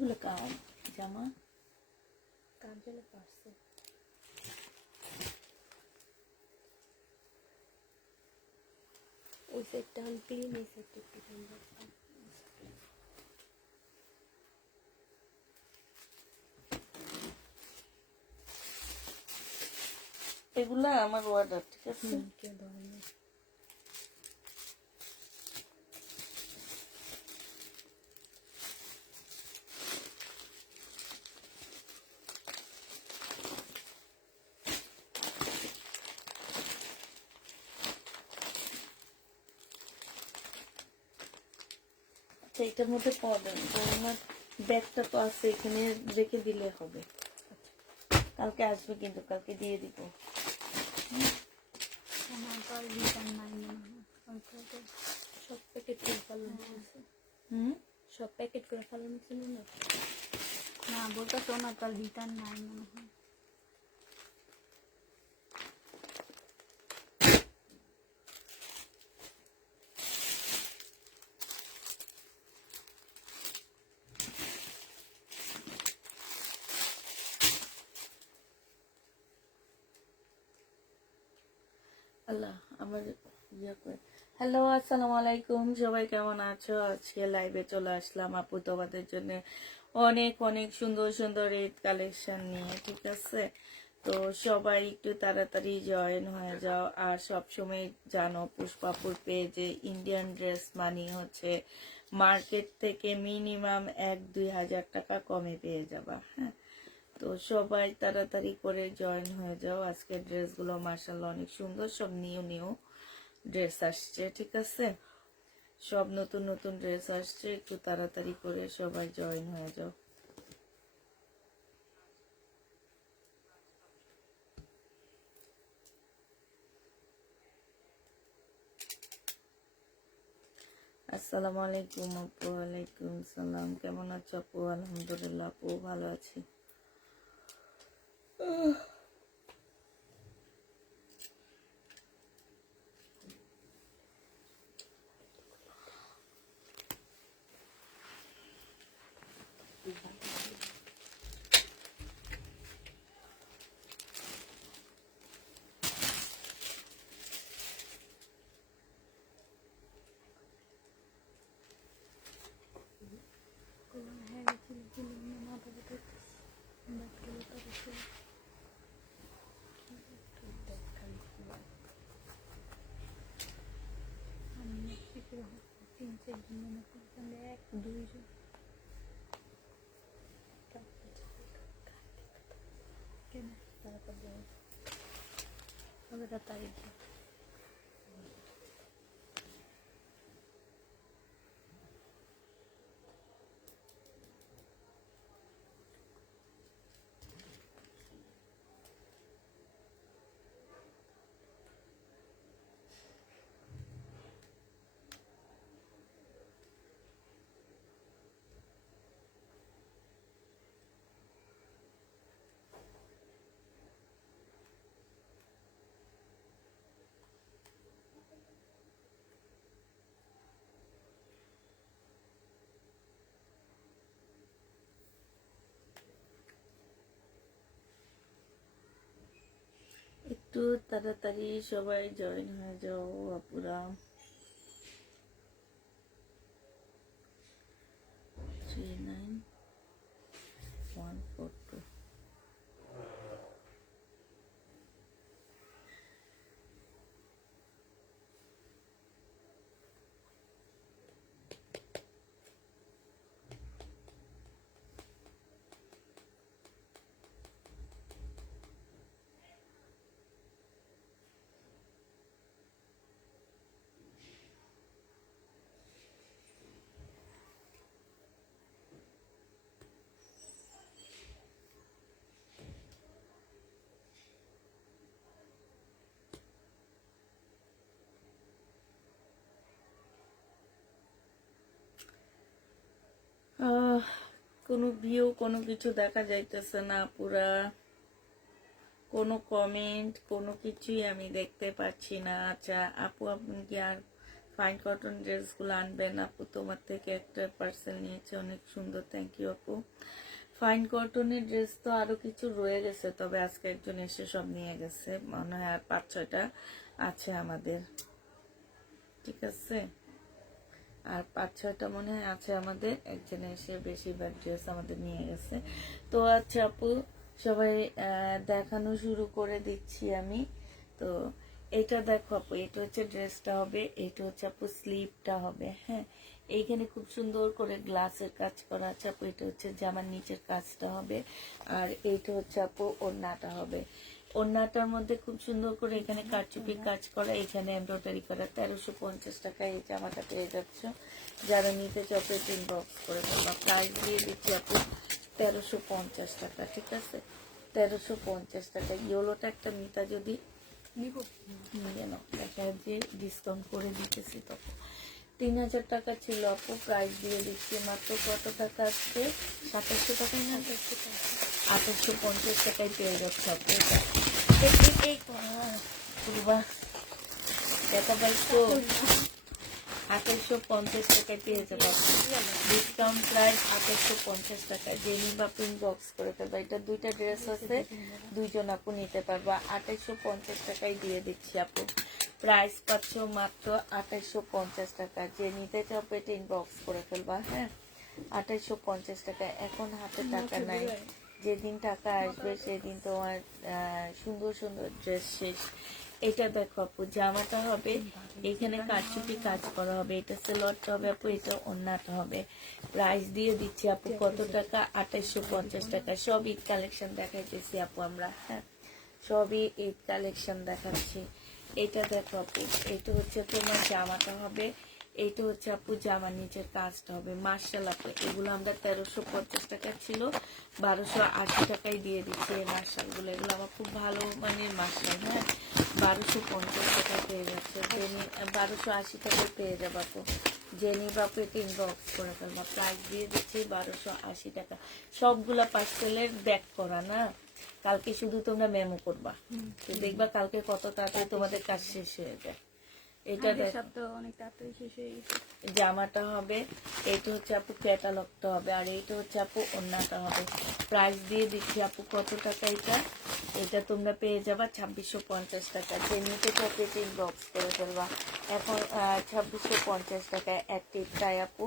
এগুলো কার জামা? কার জন্য পারছে ওই সেটটা হল ক্লিন, এই সেটটা একটু সুন্দর। এগুলা আমার অর্ডার, ঠিক আছে? কেউ ধরে না। আচ্ছা, এটার মধ্যে পাবেন তো আমার ব্যাগটা তো আছে, এখানে রেখে দিলে হবে। কালকে আসবে কিন্তু, কালকে দিয়ে দিব। সব প্যাকেট করে ফেলানো আছে। সব প্যাকেট করে ফেলানো ছিল না। না বলতে সোনা কাল রিটার্ন নাই মনে হয়। আল্লাহ আমার ইয়া করে। হ্যালো, আসসালামু আলাইকুম, সবাই কেমন আছো? আজকে লাইভে চলে আসলাম আপু তোমাদের জন্য অনেক অনেক সুন্দর সুন্দর ঈদ কালেকশন নিয়ে, ঠিক আছে? তো সবাই একটু তাড়াতাড়ি জয়েন হয়ে যাও। আর সবসময় জানো পুষ্পাপুর পেজে ইন্ডিয়ান ড্রেস মানি হচ্ছে মার্কেট থেকে মিনিমাম 1-2 হাজার টাকা কমে পেয়ে যাবা। হ্যাঁ, তো সবাই তাড়াতাড়ি করে জয়েন হয়ে যাও। আজকে ড্রেসগুলো মাশাআল্লাহ অনেক সুন্দর, সব নিউ নিউ ড্রেস আসছে, ঠিক আছে? সব নতুন নতুন ড্রেস আসছে, একটু তাড়াতাড়ি করে সবাই জয়েন হয়ে যাও। আসসালামু আলাইকুম আপু। ওয়ালাইকুম সালাম, কেমন আছো আপু? আলহামদুলিল্লাহ আপু, ভালো আছি। তারিখ একটু তাড়াতাড়ি সবাই জয়েন হয়ে যাও আপুরা। 39142। কোনো ভিউ, কোনো কিছু দেখা যাইতেছে না পুরা, কোনো কমেন্ট, কোনো কিছুই আমি দেখতে পাচ্ছি না। আচ্ছা আপু, আপনি কি আর ফাইন কটন ড্রেসগুলো আনবেন আপু, তোমার থেকে একটা পার্সেল নিয়েছে, অনেক সুন্দর, থ্যাংক ইউ আপু। ফাইন কটনের ড্রেস তো আরো কিছু রয়ে গেছে, তবে আজকে একজন এসে সব নিয়ে গেছে, মনে হয় আর 5-6টা আছে আমাদের, ঠিক আছে, আর 5-6টা মনে হয় আছে আমাদের, একজন এসে বেশিরভাগ ড্রেস আমাদের নিয়ে গেছে। তো আচ্ছা আপু, সবাই দেখানো শুরু করে দিচ্ছি আমি। তো এটা দেখো আপু, এটা হচ্ছে ড্রেসটা হবে, এটা হচ্ছে আপু স্লিভটা হবে, হ্যাঁ, এইখানে খুব সুন্দর করে গ্লাসের কাজ করা আছে আপু, এটা হচ্ছে জামার নিচের কাজটা হবে, আর এইটা হচ্ছে আপু ওড়নাটা হবে। ওড়নাটার মধ্যে খুব সুন্দর করে এখানে কারচুপি কাজ করা, এখানে এমব্রয়ডারি করা, 1350 টাকায় এই জামাটা পেয়ে যাচ্ছ। যারা নিতে চাও প্রিন্ট বক্স করে ফেলবা, প্রাইস দিয়ে দিচ্ছি আপু 1350 টাকা, ঠিক আছে, 1350 টাকা। ইয়েলোটা একটা মিতা যদি নিয়ে নাও, দেখা যে ডিসকাউন্ট করে দিতেছি, তখন 3000 টাকা ছিল আপু, প্রাইস দিয়ে দিচ্ছি মাত্র কত টাকা আসছে, 2700 টাকায় না, 2850 টাকায় পেয়ে যাচ্ছে আপু। দেখা পাইছো, 2850 টাকায় পেয়ে যাবে, ডিসকাউন্ট প্রাইস 2850 টাকায়। যে নিবা প্রিন্ট বক্স করে ফেলবা, এটা দুইটা ড্রেস আছে, দুইজন আপু নিতে পারবা, 2850 টাকায় দিয়ে দিচ্ছি আপু, প্রাইস পাচ্ছ মাত্র 2850 টাকা। যে নিতে চাও পেটে ইনবক্স করে ফেলবা, হ্যাঁ, 2850 টাকা। এখন হাতে টাকা নাই, যেদিন টাকা আসবে সেদিন তোমার সুন্দর সুন্দর ড্রেস শেষ। এটা দেখো আপু, জামাটা হবে এখানে কারচুপি কাজ করা হবে, এটা সেলোয়ারটা হবে আপু, এটা ওড়নাটা হবে। প্রাইস দিয়ে দিচ্ছি আপু কত টাকা, 2850 টাকা। সব ঈদ কালেকশন দেখাইতেছি আপু আমরা, হ্যাঁ, সবই ঈদ কালেকশন দেখাচ্ছি। এটা দেখো আপু, এটা হচ্ছে তোমার জামাটা হবে, এইটা হচ্ছে আপু জামার নিচের কাজটা হবে। মার্শাল্লাহ আপু, এগুলো আমরা 1350 টাকা ছিল, 1280 টাকায় দিয়ে দিচ্ছি এই মার্শালগুলো। এগুলো আমার খুব ভালো মানের মার্শাল, হ্যাঁ, 1250 টাকায় পেয়ে যাচ্ছে, 1280 টাকায় পেয়ে যাবো আপু। জেনি বাপু ইনবক্স করে ফেলবো, প্রাইস দিয়ে দিচ্ছি 1280 টাকা। সবগুলা পার্সেলের ব্যাক করা না, কালকে শুধু তোমরা মেমো করবা, তো দেখবা কালকে কত তাড়াতাড়ি তোমাদের কাজ শেষ হয়ে যায়। এটা অনেক তাড়াতাড়ি শেষ হয়ে গেছে। জামাটা হবে, এইটা হচ্ছে আপু ক্যাটালগটা হবে, আর এইটা হচ্ছে আপু ওড়নাটা হবে। প্রাইস দিয়ে দিচ্ছি আপু কত টাকা, এটা এটা তোমরা পেয়ে যাবা 2650 টাকা। যে নিতে চাপে বক্স করে ফেলবা, এখন 2650 টাকায় অ্যাক্টিভটাই আপু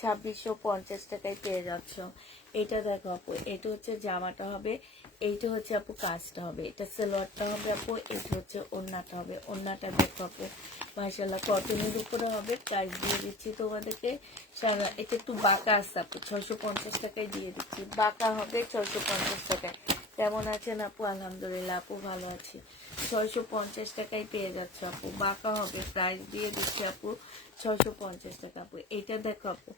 2650 টাকায় পেয়ে যাচ্ছ। এটা দেখো আপু, এটা হচ্ছে জামাটা হবে, এইটা হচ্ছে আপু কাজটা হবে, এটা সেলোয়ারটা হবে আপু, এটা হচ্ছে ওড়নাটা হবে। ওড়নাটা দেখো আপু, মাশাআল্লাহ কটনের উপরে হবে। প্রাইস দিয়ে দিচ্ছি তোমাদেরকে সারা, এটা একটু বাঁকা আছে আপু, 650 টাকায় দিয়ে দিচ্ছি, বাঁকা হবে 650 টাকায়। কেমন আছেন আপু? আলহামদুলিল্লাহ আপু, ভালো আছি। 650 টাকায় পেয়ে যাচ্ছে আপু, বাঁকা হবে। প্রাইস দিয়ে দিচ্ছি আপু 650 টাকা আপু। এটা দেখো আপু,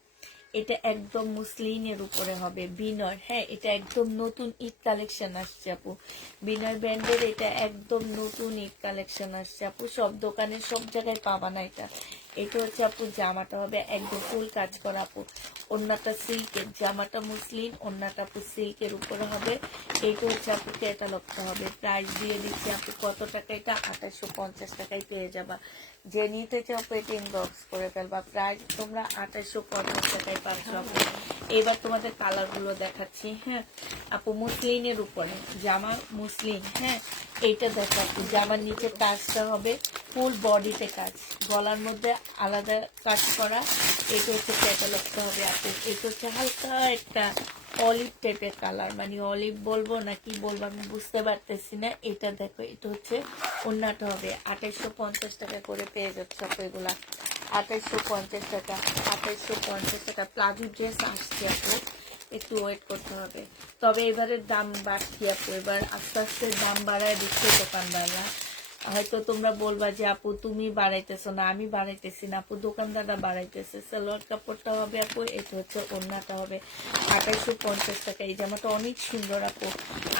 এটা একদম মুসলিনের উপরে হবে, বিনয়, হ্যাঁ, এটা একদম নতুন ঈদ কালেকশন আসছে আপু, বিনয় ব্র্যান্ডের, এটা একদম নতুন ঈদ কালেকশন আসছে আপু, সব দোকানে সব জায়গায় পাবা না এটা। এটা হচ্ছে আপু জামাটা হবে একদম ফুল কাজ করা আপু, ওড়নাটা সিল্কের, জামাটা মুসলিন, ওড়নাটা আপু সিল্কের উপরে হবে। এইটা হচ্ছে আপু ক্যাটালগটা হবে। প্রাইস দিয়ে দিচ্ছি আপু কত টাকা, এটা 2850 টাকায় পেয়ে যাবা। যে নিতে চাও পেটে ইনবক্স করে ফেলবা, প্রাইস তোমরা 2850 টাকায় পাচ্ছ আপু। এবার তোমাদের কালার গুলো দেখাচ্ছি, হ্যাঁ আপু, মুসলিনের উপরে জামা, মুসলিন, হ্যাঁ, এইটা দেখো আপু, জামার নিচে কাজটা হবে ফুল বডিতে কাজ, গলার মধ্যে আলাদা কাজ করা। এটা হচ্ছে ক্যাটালগটা হবে আপু, এটা হচ্ছে হালকা একটা অলিভ টাইপের কালার, মানে অলিভ বলবো না কি বলবো আমি বুঝতে পারতেছি না। এটা দেখো, এটা হচ্ছে ওড়নাটা হবে, 2850 টাকা করে পেয়ে যাচ্ছে আপু এগুলা, 2850 টাকা, 2850 টাকা। প্লাজো ড্রেস আসছে আপু, একটু ওয়েট করতে হবে, তবে এবারের দাম বাড়ছি আপু, এবার আস্তে আস্তে দাম বাড়ায় দিচ্ছে দোকানদাররা। হয়তো তোমরা বলবা যে আপু তুমি বাড়াইতেছো না, আমি বাড়াইতেছি না আপু, দোকানদাররা বাড়াইতেছে। সালোয়ার কাপড়টা হবে আপু, এটা হচ্ছে ওড়নাটা হবে 2850 টাকা। এই জামাটা অনেক সুন্দর আপু,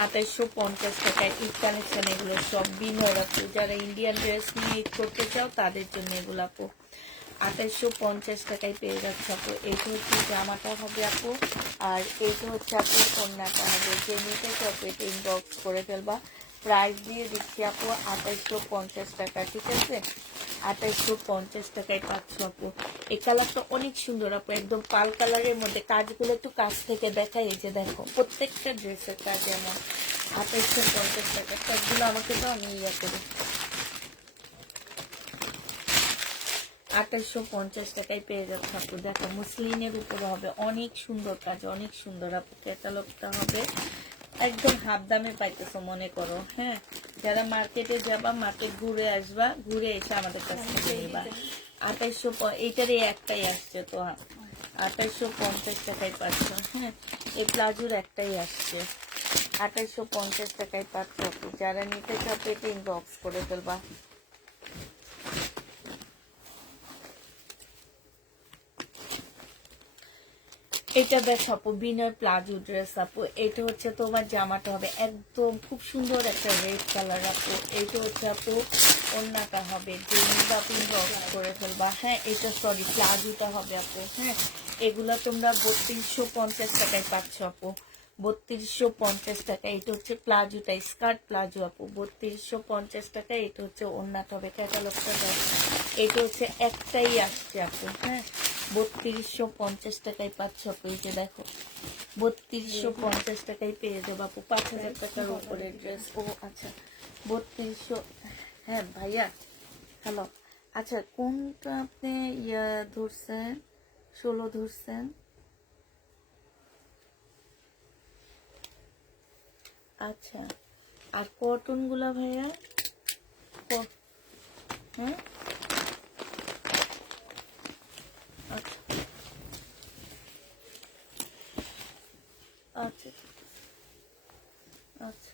2850 টাকায় ঈদ কালেকশন এগুলো সব বিনয় আপু, যারা ইন্ডিয়ান ড্রেস নিয়ে ঈদ করতে চাও তাদের জন্য এগুলো আপু 2850 টাকায় পেয়ে যাচ্ছে আপু। এইটা হচ্ছে জামাটা হবে আপু, আর এইটা হচ্ছে আপু ওড়নাটা হবে। যে নিতে চাও পেটে ইনবক্স করে ফেলবা, প্রাইস দিয়ে দিচ্ছি আপু 2850 টাকা, ঠিক আছে। 2850 টাকায় পাচ্ছ আপু। এই কালারটা অনেক সুন্দর আপু, একদম পাল কালারের মধ্যে। কাজগুলো একটু কাছ থেকে দেখাই, এই যে দেখো প্রত্যেকটা ড্রেসের কাজ এমন। 2850 টাকা। সবগুলো আমাকে তো আমি ইয়ে করি। 2850 টাকায় পেয়ে যাচ্ছে আপু। দেখো মুসলিনের উপরে হবে, অনেক সুন্দর কাজ, অনেক সুন্দর আপু। ক্যাটালগটা হবে একদম হাফ দামে পাইতেছো মনে করো। হ্যাঁ, যারা মার্কেটে যাবা, মার্কেট ঘুরে আসবা, ঘুরে এসে আমাদের কাছ থেকে নিবা। 2800, এইটারই একটাই আসছে তো, 2850 টাকায় পাচ্ছ। হ্যাঁ, এই প্লাজোর একটাই আসছে। 2850 টাকায় পাচ্ছ আপু। যারা নিতে চাও পেটে ইনবক্স করে ফেলবা। এটা দেখো আপু, বিনয় প্লাজো ড্রেস আপু। এটা হচ্ছে তোমার জামাটা হবে একদম খুব সুন্দর একটা রেড কালার আপু। এটা হচ্ছে আপু ওড়নাটা হবে, যে নিবা ইনবক্স করে ফেলবা। হ্যাঁ, এটা সরি প্লাজোটা হবে আপু। হ্যাঁ, এগুলা তোমরা 3250 টাকায় পাচ্ছ আপু। 3250 টাকা। এটা হচ্ছে প্লাজোটা, স্কার্ট প্লাজো আপু। 3250 টাকা। এটা হচ্ছে ওড়নাটা হবে। ক্যাটালগটা দেখো, এটা হচ্ছে একটাই আসছে আপু। হ্যাঁ, 3250 টাকায় পাচ্ছ আপু। এই যে দেখো 3250 টাকায় পেয়ে যাবো আপু। 5000 টাকার উপরে ড্রেস। ও আচ্ছা, 3200। হ্যাঁ ভাইয়া, হ্যালো। আচ্ছা, কোনটা আপনি ইয়া ধরছেন? 16 ধরছেন? আচ্ছা, আর কটন গুলা ভাইয়া? হ্যাঁ, আচ্ছা আচ্ছা আচ্ছা।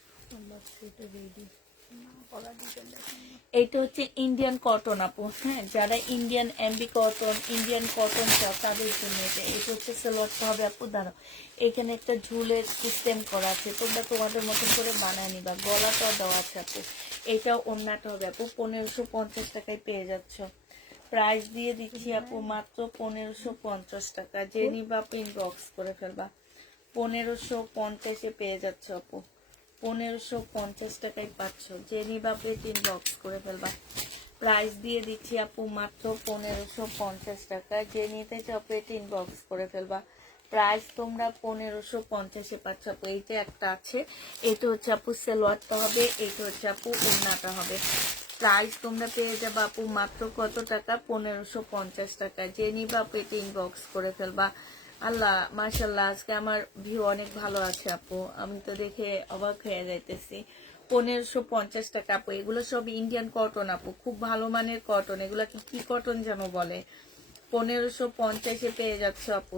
এইটা হচ্ছে ইন্ডিয়ান কটন আপু। হ্যাঁ, যারা Indian MB cotton, Indian cotton চাও তাদের জন্য এটা। এটা হচ্ছে সেলোয়ারটা হবে আপু। দাঁড়াও, এখানে একটা ঝুলের সিস্টেম করা আছে, তোমরা তোমাদের মতন করে বানায় নিবা। গলাটাও দেওয়া আছে আপু। এটাও ওড়নাটা হবে আপু। 1550 টাকায় পেয়ে যাচ্ছ। প্রাইস দিয়ে দিচ্ছি আপু মাত্র 1550 টাকা। যে নিবা আপু ইনবক্স করে ফেলবা। 1550-এ পেয়ে যাচ্ছ আপু। 1550 টাকায় পাচ্ছ। যে নিবা পেট ইনবক্স করে ফেলবা। প্রাইস দিয়ে দিচ্ছি আপু মাত্র 1550 টাকা। যে নিতে চাও পেট ইনবক্স করে ফেলবা। প্রাইস তোমরা 1550-এ পাচ্ছ আপু। এইটা একটা আছে, এটা হচ্ছে আপু সেলোয়ারটা হবে, এটা হচ্ছে আপু ওড়নাটা হবে। প্রাইস তোমরা পেয়ে যাবে আপু মাত্র কত টাকা? 1550 টাকা। যে নিবা পেট ইনবক্স করে ফেলবা। আল্লাহ মাশাল্লাহ, আজকে আমার ভিউ অনেক ভালো আছে আপু। আমি তো দেখে অবাক হয়ে যাইতেছি। 1550 টাকা আপু। এগুলো সব ইন্ডিয়ান কটন আপু, খুব ভালো মানের কটন। এগুলাকে কি কটন যেন বলে। 1550-এ পেয়ে যাচ্ছ আপু।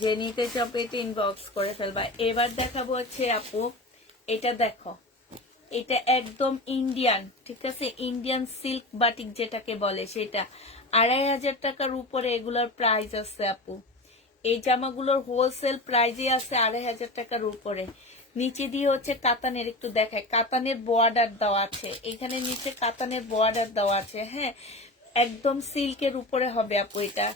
যে নিতে চাও পেটে ইনবক্স করে ফেলবা। এবার দেখাবো হচ্ছে আপু, এটা দেখো, এটা একদম ইন্ডিয়ান, ঠিক আছে, ইন্ডিয়ান সিল্ক বাটিক যেটাকে বলে সেটা। 2500 টাকার উপরে এগুলোর প্রাইস আছে আপু। এই জামাগুলোর হোলসেল প্রাইজে আছে 2500 টাকার উপরে। নিচে দিয়ে হচ্ছে কাতানের, একটু দেখায়, কাতানের বর্ডার দেওয়া আছে, এখানে নিচে কাতানের বর্ডার দেওয়া আছে। হ্যাঁ, একদম সিল্কের উপরে হবে আপু এটা।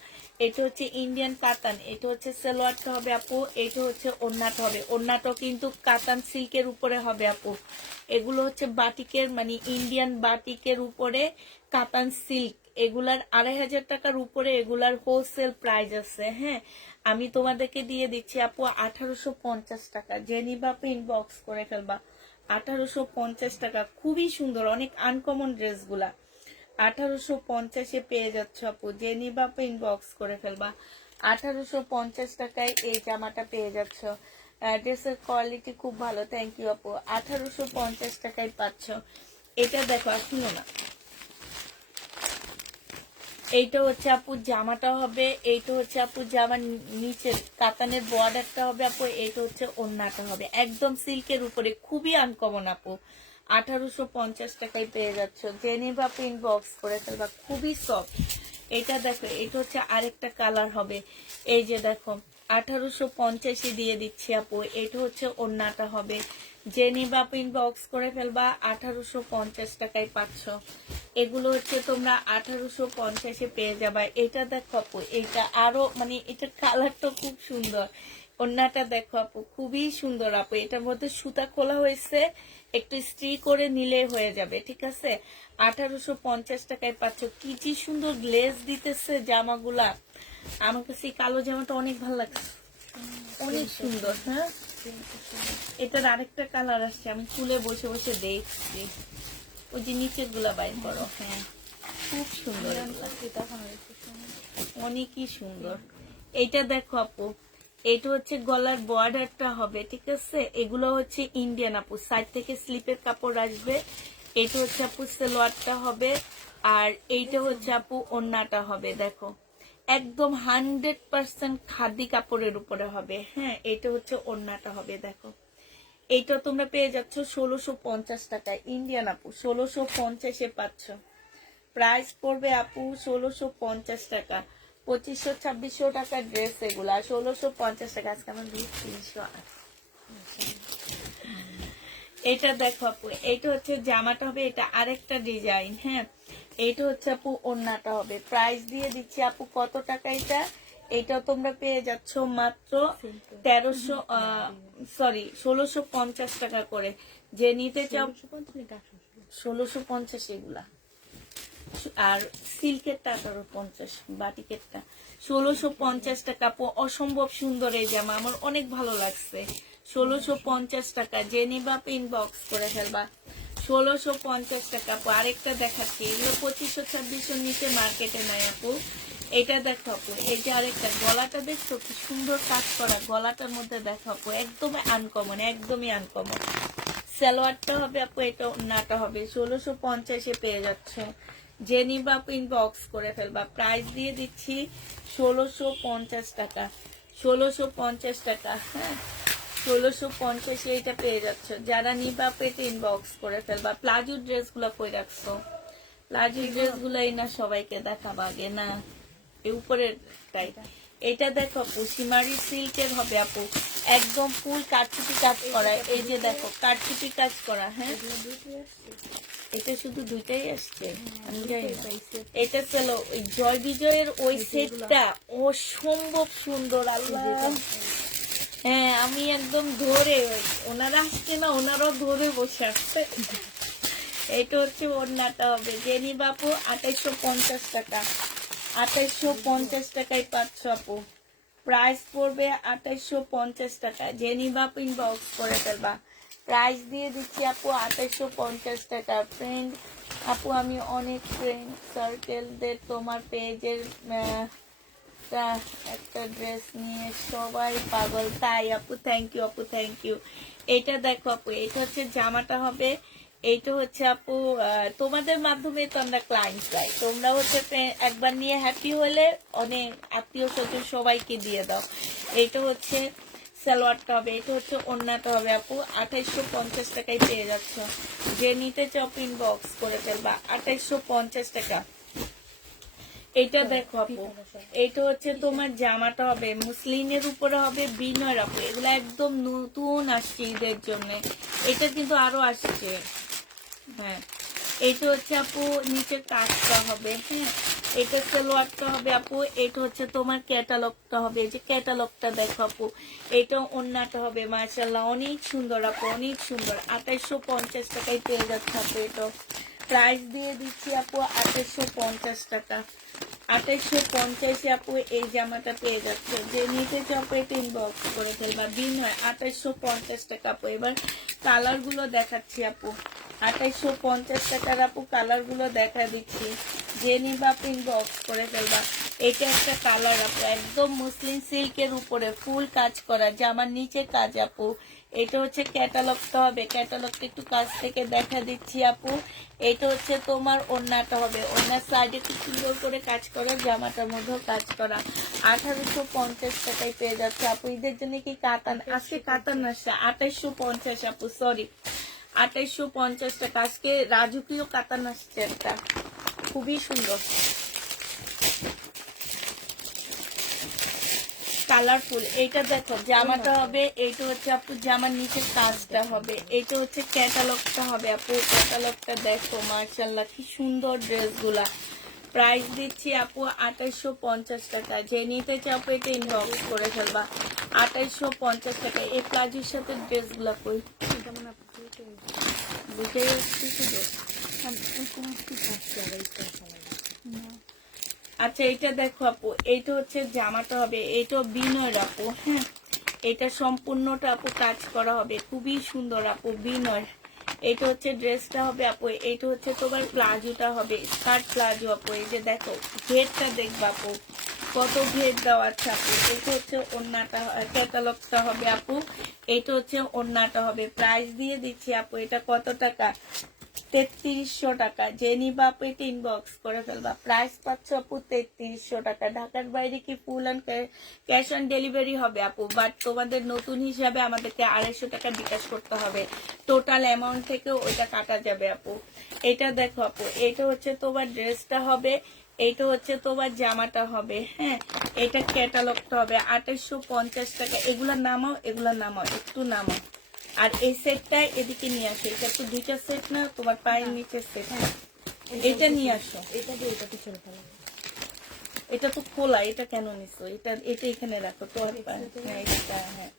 এটা হচ্ছে ইন্ডিয়ান কাতান। এটা হচ্ছে সালোয়ারটা হবে আপু। এটা হচ্ছে ওড়নাটা হবে। ওড়নাটাও কিন্তু কাতান সিল্কের উপরে হবে আপু। এগুলো হচ্ছে বাটিকের, মানে ইন্ডিয়ান বাটিকের উপরে কাতান সিল্ক। এগুলার 2500 টাকার উপরে এগুলার হোলসেল প্রাইস আছে। হ্যাঁ, আমি তোমাদেরকে দিয়ে দিচ্ছি আপু 1850 টাকা। যে নিবা ইনবক্স করে ফেলবা। 1850 টাকা, খুবই সুন্দর, অনেক আনকমন ড্রেসগুলা। 1850-এ পেয়ে যাচ্ছ আপু। যে নিবা ইনবক্স করে ফেলবা। 1850 টাকায় এই জামাটা পেয়ে যাচ্ছ। ড্রেসের কোয়ালিটি খুব ভালো, থ্যাংক ইউ আপু। 1850 টাকায় পাচ্ছ। এটা দেখো, শুনো না, এইটা হচ্ছে আপু জামাটা হবে। এইটা হচ্ছে আপু জামার নিচের কাতানের বর্ডারটা হবে আপু। এইটা হচ্ছে ওড়নাটা হবে, একদম সিল্কের উপরে, খুবই আনকমন আপু। 1850 টাকায় পেয়ে যাচ্ছ। জেনি বা ইনবক্স করে ফেলবা, খুবই সফট। এটা দেখো, এটা হচ্ছে আরেকটা কালার হবে। এই যে দেখো, 1850-এ দিয়ে দিচ্ছি আপু। এটা হচ্ছে ওড়নাটা হবে। জেনি বা ইনবক্স করে ফেলবা। 1850 টাকায় পাচ্ছ। এগুলো হচ্ছে তোমরা 1850-এ পেয়ে যাবা। এটা দেখো আপু, এটা আরো মানে এটার কালারটা খুব সুন্দর। ওড়নাটা দেখো আপু, খুবই সুন্দর আপু। এটার মধ্যে সুতা খোলা হয়েছে, একটু স্ত্রী করে নিলে হয়ে যাবে, ঠিক আছে। 1850 টাকায় পাচ্ছ। কি যে সুন্দর গ্লেজ দিতেছে জামাগুলা। আমার কাছে এই কালো জামাটা অনেক ভালো লাগছে, অনেক সুন্দর। হ্যাঁ, এটার আরেকটা কালার আসছে, আমি খুলে বসে বসে দেখছি। ওই যে নিচের গুলা বাইর করো। হ্যাঁ, খুব সুন্দর, অনেকই সুন্দর। এইটা দেখো আপু, এটা হচ্ছে গলার বর্ডারটা হবে, ঠিক আছে। এগুলো হচ্ছে ইন্ডিয়ান আপু, সাইড থেকে স্লিপের কাপড় আসবে। এটা হচ্ছে আপু সালোয়ারটা হবে, আর এইটা হচ্ছে আপু ওড়নাটা হবে। দেখো একদম 100% খাদি কাপড়ের উপরে হবে। হ্যাঁ, এটা হচ্ছে ওড়নাটা হবে। দেখো এইটা তোমরা পেয়ে যাচ্ছ 1650 টাকায়, ইন্ডিয়ান আপু 1650-এ পাচ্ছ। প্রাইস পড়বে আপু 1650 টাকা। 2500-2600 টাকার ড্রেস এগুলা, 1650 টাকা। আজকে আমার 300। এটা দেখো আপু, এইটা হচ্ছে জামাটা হবে, এটা আরেকটা ডিজাইন। হ্যাঁ, এইটা হচ্ছে আপু ওড়নাটা হবে। প্রাইস দিয়ে দিচ্ছি আপু কত টাকা এটা। এইটা তোমরা পেয়ে যাচ্ছ মাত্র 1650 টাকা করে। যে নিতে চাও 1650 এগুলা। আর সিল্কেরটা 1850, বাটিকেরটা 1650 টাকা আপু। অসম্ভব সুন্দর এই জামা, আমার অনেক ভালো লাগছে। 1650 টাকা, যে নিবা ইনবক্স করে ফেলবা। 1650 টাকা আপু। আরেকটা দেখাচ্ছি, এগুলো 2500-2600 নিচে মার্কেটে নাই আপু। এটা দেখো আপু, এই যে আরেকটা, গলাটা দেখছো কি সুন্দর কাজ করা, গলাটার মধ্যে দেখো আপু, একদমই আনকমন, একদমই আনকমন। সালোয়ারটা হবে আপু, এটা ওড়নাটা হবে। 1650-এ পেয়ে যাচ্ছ, যে নিবা আপু ইনবক্স করে ফেলবা। প্রাইস দিয়ে দিচ্ছি 1650 টাকা, 1650 টাকা। হ্যাঁ, 1650-এ এটা পেয়ে যাচ্ছ। যারা নিবা আপু এটা ইনবক্স করে ফেলবা। প্লাজো ড্রেস গুলা কই রাখছো? প্লাজো ড্রেস গুলাই না সবাইকে দেখাবা আগে না, উপরের টাই। এটা দেখো আপু, সিমারি সিল্কের হবে আপু, একদম ফুল কাটচুপি কাজ করা। এই যে দেখো কাটচুপি কাজ করা। হ্যাঁ, এটা শুধু দুইটাই আসছে, আমি জানি না। এটা চলো ওই জয় বিজয়ের ওই সেটটা অসম্ভব সুন্দর, আল্লাহ। হ্যাঁ, আমি একদম ধরে, ওনারা আসছে না, ওনারাও ধরে বসে আসছে। এটা হচ্ছে ওড়নাটা হবে। জেনি বাপু 2850 টাকা, 2850 টাকায় পাচ্ছ আপু। প্রাইস পড়বে 2850 টাকা। জেনি বাপু ইনবক্স করে ফেলবা। প্রাইস দিয়ে দিচ্ছি আপু 2850 টাকা। ফ্রেন্ড আপু, আমি অনেক ফ্রেন্ড সার্কেলদের তোমার পেজের একটা ড্রেস নিয়ে সবাই পাগল। তাই আপু, থ্যাংক ইউ আপু, থ্যাংক ইউ। এটা দেখো আপু, এটা হচ্ছে জামাটা হবে। এইটা হচ্ছে আপু তোমাদের মাধ্যমে তো আমরা ক্লায়েন্ট পাই, তোমরা হচ্ছে একবার নিয়ে হ্যাপি হলে অনেক আত্মীয় স্বজন সবাইকে দিয়ে দাও। এইটা হচ্ছে সালোয়ারটা হবে, এটা হচ্ছে ওড়নাটা হবে আপু। 2850 টাকায় পেয়ে যাচ্ছ। যে নিতে চাও ইনবক্স করে ফেলবা। 2850 টাকা। এটা দেখো আপু, এটা হচ্ছে তোমার জামাটা হবে, মুসলিনের উপরে হবে, বিনয়ের আপু। এগুলো একদম নতুন আসছে ঈদের জন্য, এটা কিন্তু আরো আসছে। হ্যাঁ, এটা হচ্ছে আপু নিচে কাজটা হবে। হ্যাঁ, এটা সালোয়ারটা হবে আপু। এটা হচ্ছে তোমার ক্যাটালগটা হবে, এই যে ক্যাটালগটা দেখো আপু। এটা ওড়নাটা হবে, মাশাআল্লাহ অনেক সুন্দর আপু, অনেক সুন্দর। 2850 টাকায় পেয়ে যাচ্ছে আপু। এটা প্রাইস দিয়ে দিচ্ছি আপু 2850 টাকা। 2850-এ আপু এই জামাটা পেয়ে যাচ্ছে। যে নিতে চাও আপু এটা ইনবক্স করে ফেলবা। দিন হয় 2850 টাকা আপু। এবার কালার গুলো দেখাচ্ছি আপু। 2850 টাকার আপু কালার গুলো দেখা দিচ্ছি। যে নিবা আপু ইনবক্স করে ফেলবা। এটা একটা কালার আপু, একদম মুসলিম সিল্কের উপরে ফুল কাজ করা, জামার নিচে কাজ আপু। এটা হচ্ছে ক্যাটালগটা হবে, ক্যাটালগটা একটু কাছ থেকে দেখা দিচ্ছি আপু। এটা হচ্ছে তোমার ওড়নাটা হবে, ওড়নার সাইডে একটু সুন্দর করে কাজ করা, জামাটার মধ্যেও কাজ করা। 1850 টাকায় পেয়ে যাচ্ছে আপু। ঈদের জন্য কি কাতান আজকে, কাতান আসছে 2850 আপু, সরি 2850 টাকা। আজকে রাজকীয় কাতান আসছে একটা, খুবই সুন্দর কালারফুল। এইটা দেখো জামাটা হবে, এইটা হচ্ছে আপু জামার নিচের কাজটা হবে। এইটা হচ্ছে ক্যাটালগটা হবে আপু। ক্যাটালগটা দেখো, মাশাআল্লাহ কি সুন্দর ড্রেসগুলা। প্রাইস দিচ্ছি আপু 2850 টাকা। যে নিতে চাও আপু এটা ইনবক্স করে ফেলবা। 2850 টাকা। এই প্লাজোর সাথে ড্রেসগুলো কই এটা মনে আপু বুঝেই আসছি শুধু। আচ্ছা এটা দেখো আপু, এইটা হচ্ছে জামাটা হবে, এইটা বিনয়ের আপু। হ্যাঁ, এটা সম্পূর্ণটা আপু কাজ করা হবে, খুবই সুন্দর আপু, বিনয়। এটা হচ্ছে ড্রেসটা হবে আপু, এইটা হচ্ছে তোমার প্লাজোটা হবে, স্কার্ট প্লাজো আপু। এই যে দেখো ঘেরটা দেখবা আপু, কত ঘের দেওয়া আছে আপু। এটা হচ্ছে ওড়নাটা, ক্যাটালগটা হবে আপু। এটা হচ্ছে ওড়নাটা হবে। প্রাইস দিয়ে দিচ্ছি আপু, এটা কত টাকা? 3300 টাকা। যে নিবা আপু এটা ইনবক্স করে ফেলবা। প্রাইস পাচ্ছ আপু 3300 টাকা। ঢাকার বাইরে কি full and cash on delivery হবে আপু, বাট তোমাদের নতুন হিসাবে আমাদেরকে 250 টাকা বিকাশ করতে হবে। টোটাল অ্যামাউন্ট থেকে ওইটা কাটা যাবে আপু। এটা দেখো আপু, এটা হচ্ছে তোমার ড্রেসটা হবে, এইটা হচ্ছে তোমার জামাটা হবে। হ্যাঁ, এটা ক্যাটালগটা হবে 2850 টাকা। এগুলা নামাও, এগুলা নামাও, একটু নামাও। আর এই সেটটা এদিকে নিয়ে আসো, এটা তো দুইটা সেট না, তোমার পায়ের নিচের সেট। হ্যাঁ, এটা নিয়ে আসো। এটা দিয়ে এটা পিছনে ফেলা এটা তো খোলা, এটা কেন নিছো? এটা এটা এখানে রাখো তোমার পায়ে। হ্যাঁ এটা, হ্যাঁ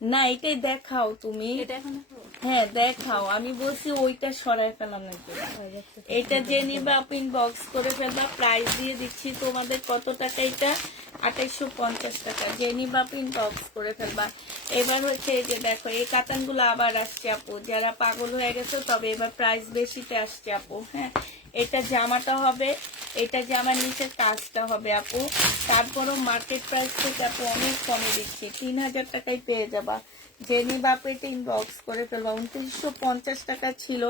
না এটাই দেখাও তুমি। এটা এখন দেখো হ্যাঁ দেখাও, আমি বলছি ওইটা সরাই ফেলাম নাকি। এটা যে নিবা আপনি ইনবক্স করে ফেলবা। প্রাইস দিয়ে দিচ্ছি তোমাদের কত টাকা? এটা 2850 টাকা। যে নিবা আপনি ইনবক্স করে ফেলবা। এবার হচ্ছে এই যে দেখো এই কাতানগুলো আবার আসছে আপু, যারা পাগল হয়ে গেছে তবে এবার প্রাইস বেশিতে আসছে আপু। হ্যাঁ, এটা জামাটা হবে, এটা জামার নিচের কাজটা হবে আপু। তারপরও মার্কেট প্রাইস থেকে আপু অনেক কমে দিচ্ছি, 3000 টাকায় পেয়ে যাবা। জেনি বাপেতে ইনবক্স করে ফেলবা। 2950 টাকা ছিল,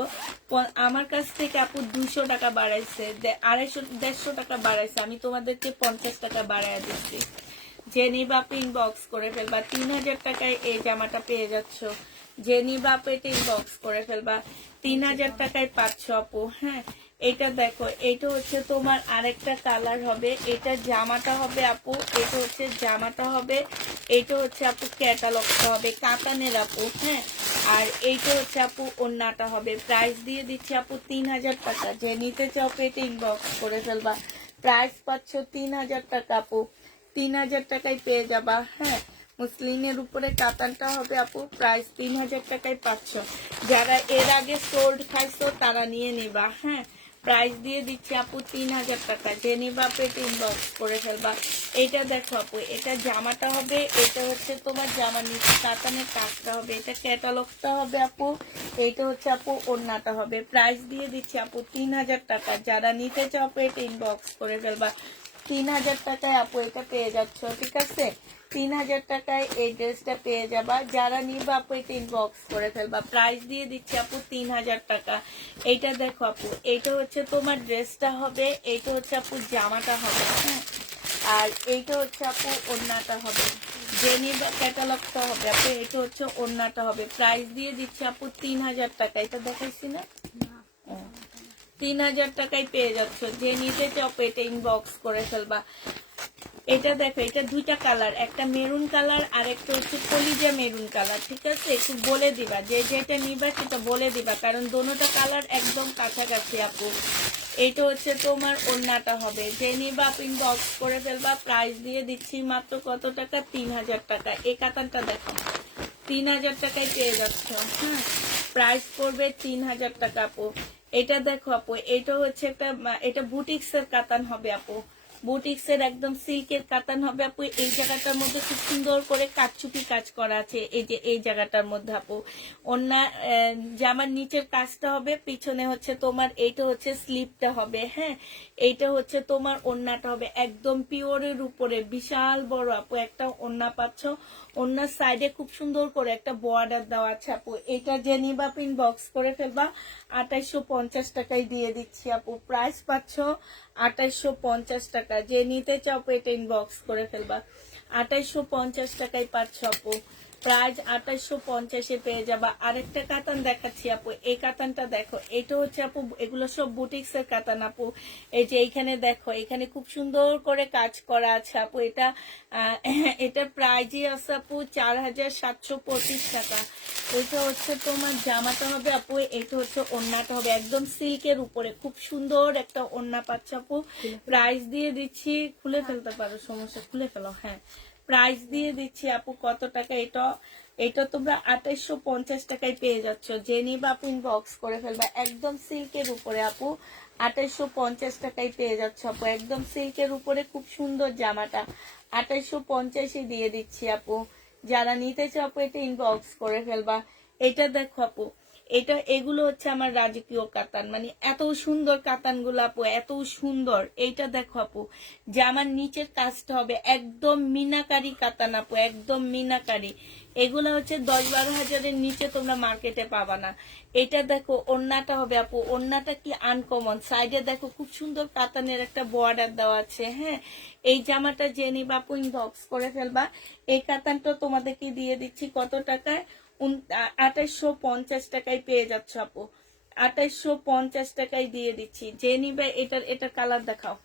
আমার কাছ থেকে আপু 200 টাকা বাড়াইছে, 250 টাকা বাড়াইছে। আমি তোমাদেরকে 50 টাকা বাড়ায় দিচ্ছি। জেনি বাপে ইনবক্স করে ফেলবা। 3000 টাকায় এই জামাটা পেয়ে যাচ্ছ। জেনি বাপেতে ইনবক্স করে ফেলবা। 3000 টাকায় পাচ্ছ আপু। হ্যাঁ, এটা দেখো, এটা হচ্ছে তোমার আরেকটা কালার হবে। এটা জামাটা হবে আপু, এটা হচ্ছে জামাটা হবে, এটা হচ্ছে আপু ক্যাটালগটা হবে কাতানের আপু। হ্যাঁ, আর এইটা হচ্ছে আপু ওড়নাটা হবে। প্রাইস দিয়ে দিচ্ছি আপু 3000 টাকা। যে নিতে চাও পেটে ইনবক্স করে ফেলবা। প্রাইস পাচ্ছ 3000 টাকা আপু। 3000 টাকায় পেয়ে যাবা। হ্যাঁ, মুসলিমের উপরে কাতানটা হবে আপু। প্রাইস 3000 টাকায় পাচ্ছ। যারা এর আগে সোল্ড খাইছো তারা নিয়ে নিবা। হ্যাঁ, প্রাইস দিয়ে দিচ্ছি আপু 3000 টাকা। যে নিবা পেটে ইনবক্স করে ফেলবা। এটা দেখো আপু, এটা জামাটা হবে, এটা হচ্ছে তোমার জামার নিচে কাতানের কাজটা হবে, এটা ক্যাটালগটা হবে আপু। এইটা হচ্ছে আপু ওড়নাটা হবে। প্রাইস দিয়ে দিচ্ছি আপু 3000 টাকা। যারা নিতে চাও পেটে ইনবক্স করে ফেলবা। 3000 টাকায় আপু এটা পেয়ে যাচ্ছ, ঠিক আছে? 3000 টাকায় এই ড্রেসটা পেয়ে যাবা। যারা নিবা আপু এটা ইনবক্স করে ফেলবা। প্রাইস দিয়ে দিচ্ছি আপু 3000 টাকা। এইটা দেখো আপু, এইটা হচ্ছে তোমার ড্রেসটা হবে, এইটা হচ্ছে আপু জামাটা হবে। হ্যাঁ, আর এইটা হচ্ছে আপু ওড়নাটা হবে। যে নিবা ক্যাটালগটা হবে আপু, এটা হচ্ছে ওড়নাটা হবে। প্রাইস দিয়ে দিচ্ছি আপু 3000 টাকা। এটা দেখাইছি না? 3000 টাকায় পেয়ে যাচ্ছ। যে নিতে চাও এটা ইনবক্স করে ফেলবা। এটা দেখো, এটা দুইটা কালার, একটা মেরুন কালার আর একটা হচ্ছে কলিজা মেরুন কালার, ঠিক আছে? একটু বলে দিবা, যে যেটা নিবা সেটা বলে দিবা, কারণ দোনোটা কালার একদম কাছাকাছি আপু। এইটা হচ্ছে তোমার ওড়নাটা হবে। যে নিবা ইনবক্স করে ফেলবা। প্রাইস দিয়ে দিচ্ছি মাত্র কত টাকা? 3000 টাকা। এই কাতানটা দেখো, 3000 টাকায় পেয়ে যাচ্ছ। হ্যাঁ, প্রাইস পড়বে 3000 টাকা আপু। এটা দেখো আপু, এটা হচ্ছে একটা, এটা বুটিক্সের কাতান হবে আপু। বুটিক্সের একদম সিল্কের কাতান হবে আপু। এই জায়গাটার মধ্যে খুব সুন্দর করে কাটচুপি কাজ করা আছে, এই যে এই জায়গাটার মধ্যে আপু। অন্য জামার নিচের কাজটা হবে, পিছনে হচ্ছে তোমার এইটা হচ্ছে স্লিপটা হবে। হ্যাঁ, এইটা হচ্ছে তোমার ওড়নাটা হবে একদম পিওরের উপরে, বিশাল বড় আপু একটা ওড়না পাচ্ছ। ওড়নার সাইডে খুব সুন্দর করে একটা বর্ডার দেওয়া আছে আপু। এটা যে নিবা ইনবক্স করে ফেলবা। 2850 টাকায় দিয়ে দিচ্ছি আপু। প্রাইস পাচ্ছ 2850 টাকা। যে নিতে চাও এটা ইনবক্স করে ফেলবা। 2850 টাকায় পাচ্ছ আপু। প্রাইস 2850 পেয়ে যাবা। আরেকটা কাতান দেখাচ্ছি আপু, এই কাতানটা দেখো, এটা হচ্ছে আপু এগুলো সব বুটিক্স এর কাতান আপু। এই যে এইখানে দেখো, এখানে খুব সুন্দর করে কাজ করা আছে আপু। এটা এটার প্রাইজই আছে আপু 4725 টাকা। এটা হচ্ছে তোমার জামাটা হবে আপু, এটা হচ্ছে ওড়নাটা হবে একদম সিল্কের উপরে, খুব সুন্দর একটা ওড়না পাচ্ছে আপু। প্রাইস দিয়ে দিচ্ছি, খুলে ফেলতে পারো সমস্যা, খুলে ফেলো। হ্যাঁ, প্রাইস দিয়ে দিচ্ছি আপু কত টাকা, এটা এটা তোমরা 2850 টাকায় পেয়ে যাচ্ছ। যে নিবা আপু ইনবক্স করে ফেলবা, একদম সিল্কের উপরে আপু 2850 টাকায় পেয়ে যাচ্ছ আপু, একদম সিল্কের উপরে খুব সুন্দর জামাটা 2850 দিয়ে দিচ্ছি আপু। যারা নিতে চাও আপু এটা ইনবক্স করে ফেলবা। এটা দেখো আপু, এটা এগুলো হচ্ছে আমার রাজকীয় কাতান, মানে এত সুন্দর কাতান গুলো আপু, এত সুন্দর। এইটা দেখো আপু, জামার নিচের কাজটা হবে একদম মিনাকারি কাতান আপু, একদম মিনাকারি। এগুলো হচ্ছে 10-12 হাজারের নিচে তোমরা মার্কেটে পাবা না। এটা দেখো ওড়নাটা হবে আপু, ওড়নাটা কি আনকমন, সাইডে দেখো খুব সুন্দর কাতানের একটা বর্ডার দেওয়া আছে। হ্যাঁ, এই জামাটা যে নিবা আপু ইনবক্স করে ফেলবা। এই কাতানটা তোমাদেরকে দিয়ে দিচ্ছি কত টাকায়, 2850 টাকায় পেয়ে যাচ্ছ আপু, 2850 টাকায় দিয়ে দিচ্ছি। যে নিবে এটা কালার দেখাও,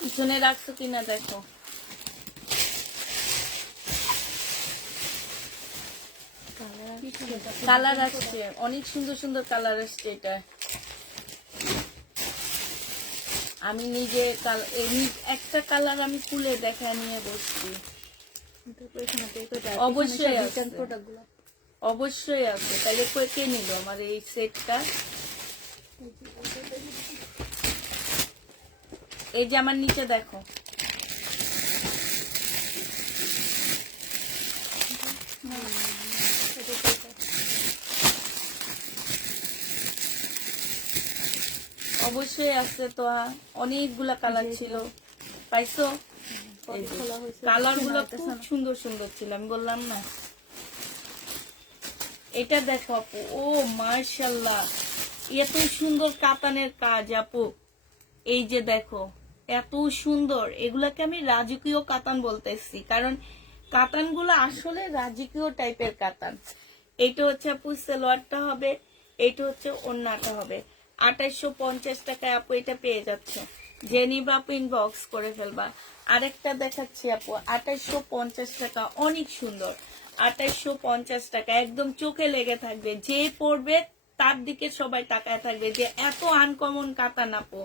পিছনে রাখছো কিনা দেখো। কালার আসছে, অনেক সুন্দর সুন্দর কালার আসছে। এটা আমি নিজে একটা কালার আমি খুলে দেখা নিয়ে বসছি। অবশ্যই আছে, অবশ্যই আছে। তাহলে কে নিল আমার এই সেটটা? এই যে আমার নিচে দেখো, অবশ্যই আছে তো, অনেকগুলা কালার ছিল, পাইছো? কালার গুলো খুব সুন্দর সুন্দর ছিল, আমি বললাম না। এটা দেখো আপু, ও মাশাআল্লাহ, এত সুন্দর কাতানের কাজ আপু। এই যে দেখো, এত সুন্দর, এগুলাকে আমি রাজকীয় কাতান বলতেছি, কারণ কাতানগুলো আসলে রাজকীয় টাইপের কাতান। এটা হচ্ছে আপু সালোয়ারটা হবে, এটা হচ্ছে ওড়নাটা হবে। 2850 টাকায় আপু এটা পেয়ে যাচ্ছে। যে নিবা আপু ইনবক্স করে ফেলবা। আরেকটা দেখাচ্ছি আপু, 2850 টাকা, অনেক সুন্দর। 2850 টাকা, একদম চোখে লেগে থাকবে, যে পড়বে তার দিকে সবাই তাকায় থাকবে যে এত আনকমন কাতান আপু।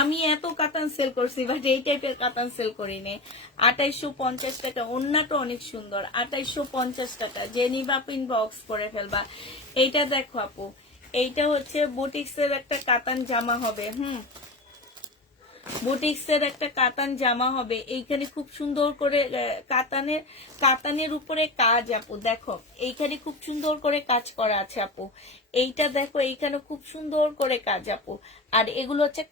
আমি এত কাতান সেল করছি, বাট এই টাইপের কাতান সেল করিনি। 2850 টাকা, ওড়নাটা অনেক সুন্দর। 2850 টাকা, যে নিবা আপু ইনবক্স করে ফেলবা। এইটা দেখো আপু, এইটা হচ্ছে বুটিক্স এর একটা কাতান জামা হবে। বুটিক্স এর একটা কাতান জামা হবে। এইখানে খুব সুন্দর করে কাতানের উপরে কাজ আপু, দেখো এইখানে খুব সুন্দর করে কাজ করা আছে আপু। এইটা দেখো, এইখানে খুব সুন্দর করে কাজ আপু। আর এগুলো হচ্ছে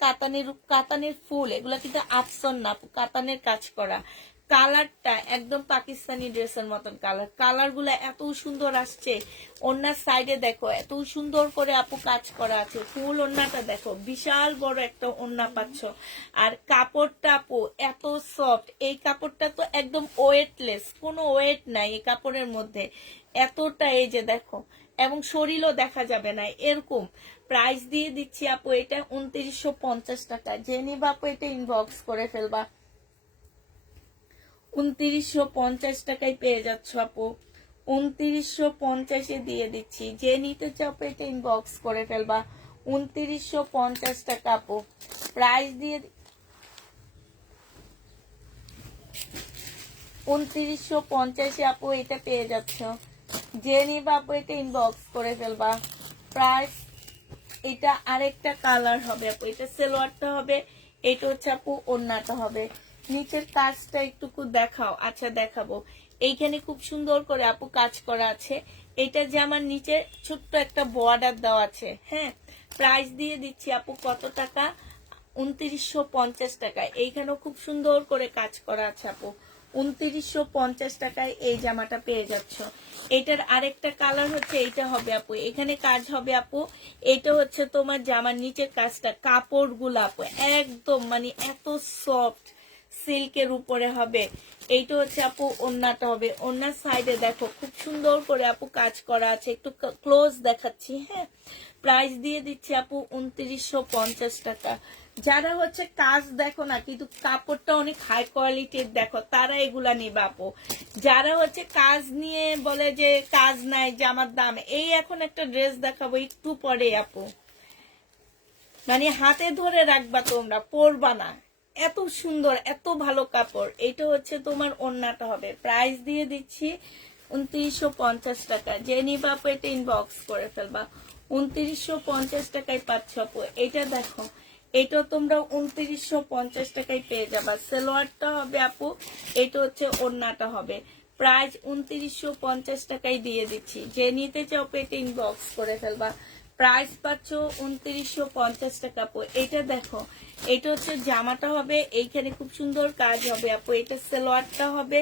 কাতানের ফুল, এগুলো কিন্তু আফসন না আপু, কাতানের কাজ করা। কালারটা একদম পাকিস্তানি ড্রেসের মতন কালার গুলা এত সুন্দর আসছে। ওনার সাইডে দেখো এত সুন্দর করে আপু কাজ করা আছে। ফুল ওন্নাটা দেখো, বিশাল বড় একটা ওন্না পাচ্ছ। আর কাপড়টা আপু এত সফট, এই কাপড়টা তো একদম ওয়েটলেস, কোনো ওয়েট নাই এই কাপড়ের মধ্যে, এতটা। এই যে দেখো, এবং শরীরও দেখা যাবে না এরকম। প্রাইস দিয়ে দিচ্ছি আপু এটা 2950 টাকা। যে নিবা আপু এটা ইনবক্স করে ফেলবা। 2950 টাকায় পেয়ে যাচ্ছ আপু, 2950 দিয়ে দিচ্ছি। যে নিতে চাও এটা ইনবক্স করে ফেলবা। 2950 টাকা আপু, প্রাইস দিয়ে 2950 আপু এটা পেয়ে যাচ্ছ। যে নিবা আপু এটা ইনবক্স করে ফেলবা। প্রাইস এটা আরেকটা কালার হবে আপু, এটা সালোয়ারটা হবে, এটা হচ্ছে আপু ওড়নাটা হবে। নিচের কাজটা একটুকু দেখাও। আচ্ছা দেখাবো। এইখানে খুব সুন্দর করে আপু কাজ করা আছে। এটা যে আমার নিচে ছোট্ট একটা বর্ডার দেওয়া আছে। হ্যাঁ, প্রাইস দিয়ে দিচ্ছি আপু কত টাকা, 2950 টাকায়। এইখানেও খুব সুন্দর করে কাজ করা আছে আপু। 2950 টাকায় এই জামাটা পেয়ে যাচ্ছ। এটার আরেকটা কালার হচ্ছে এইটা হবে আপু, এখানে কাজ হবে আপু। এটা হচ্ছে তোমার জামার নিচের কাজটা, কাপড় গুলা আপু একদম মানে এত সফট, সিল্কের উপরে হবে। এইটা হচ্ছে আপু ওড়নাটা হবে। ওড়নার সাইডে দেখো খুব সুন্দর করে আপু কাজ করা আছে, একটু ক্লোজ দেখাচ্ছি। হ্যাঁ, প্রাইস দিয়ে দিচ্ছি আপু 2950 টাকা। যারা হচ্ছে কাজ দেখো না কিন্তু কাপড়টা অনেক হাই কোয়ালিটির দেখো, তারা এগুলা নিবে আপু। যারা হচ্ছে কাজ নিয়ে বলে যে কাজ নাই জামার দাম, এই এখন একটা ড্রেস দেখাবো একটু পরে আপু, মানে হাতে ধরে রাখবা, তোমরা পরবা না, এত সুন্দর এত ভালো কাপড়। এটা হচ্ছে তোমার ওড়নাটা হবে। প্রাইস দিয়ে দিচ্ছি 2950 টাকা। যে নিবা আপু এটা ইনবক্স করে ফেলবা। 2950 টাকায় পাচ্ছ আপু। এটা দেখো, এটা তোমরা 2950 টাকায় পেয়ে যাবা। সালোয়ারটা হবে আপু, এটা হচ্ছে ওড়নাটা হবে। প্রাইস 2950 টাকায় দিয়ে দিচ্ছি। যে নিতে চাও এটা ইনবক্স করে ফেলবা। প্রাইস পাচ্ছ 2950 টাকা আপু। এটা দেখো, এটা হচ্ছে জামাটা হবে, এইখানে খুব সুন্দর কাজ হবে আপু। এটা সালোয়ারটা হবে,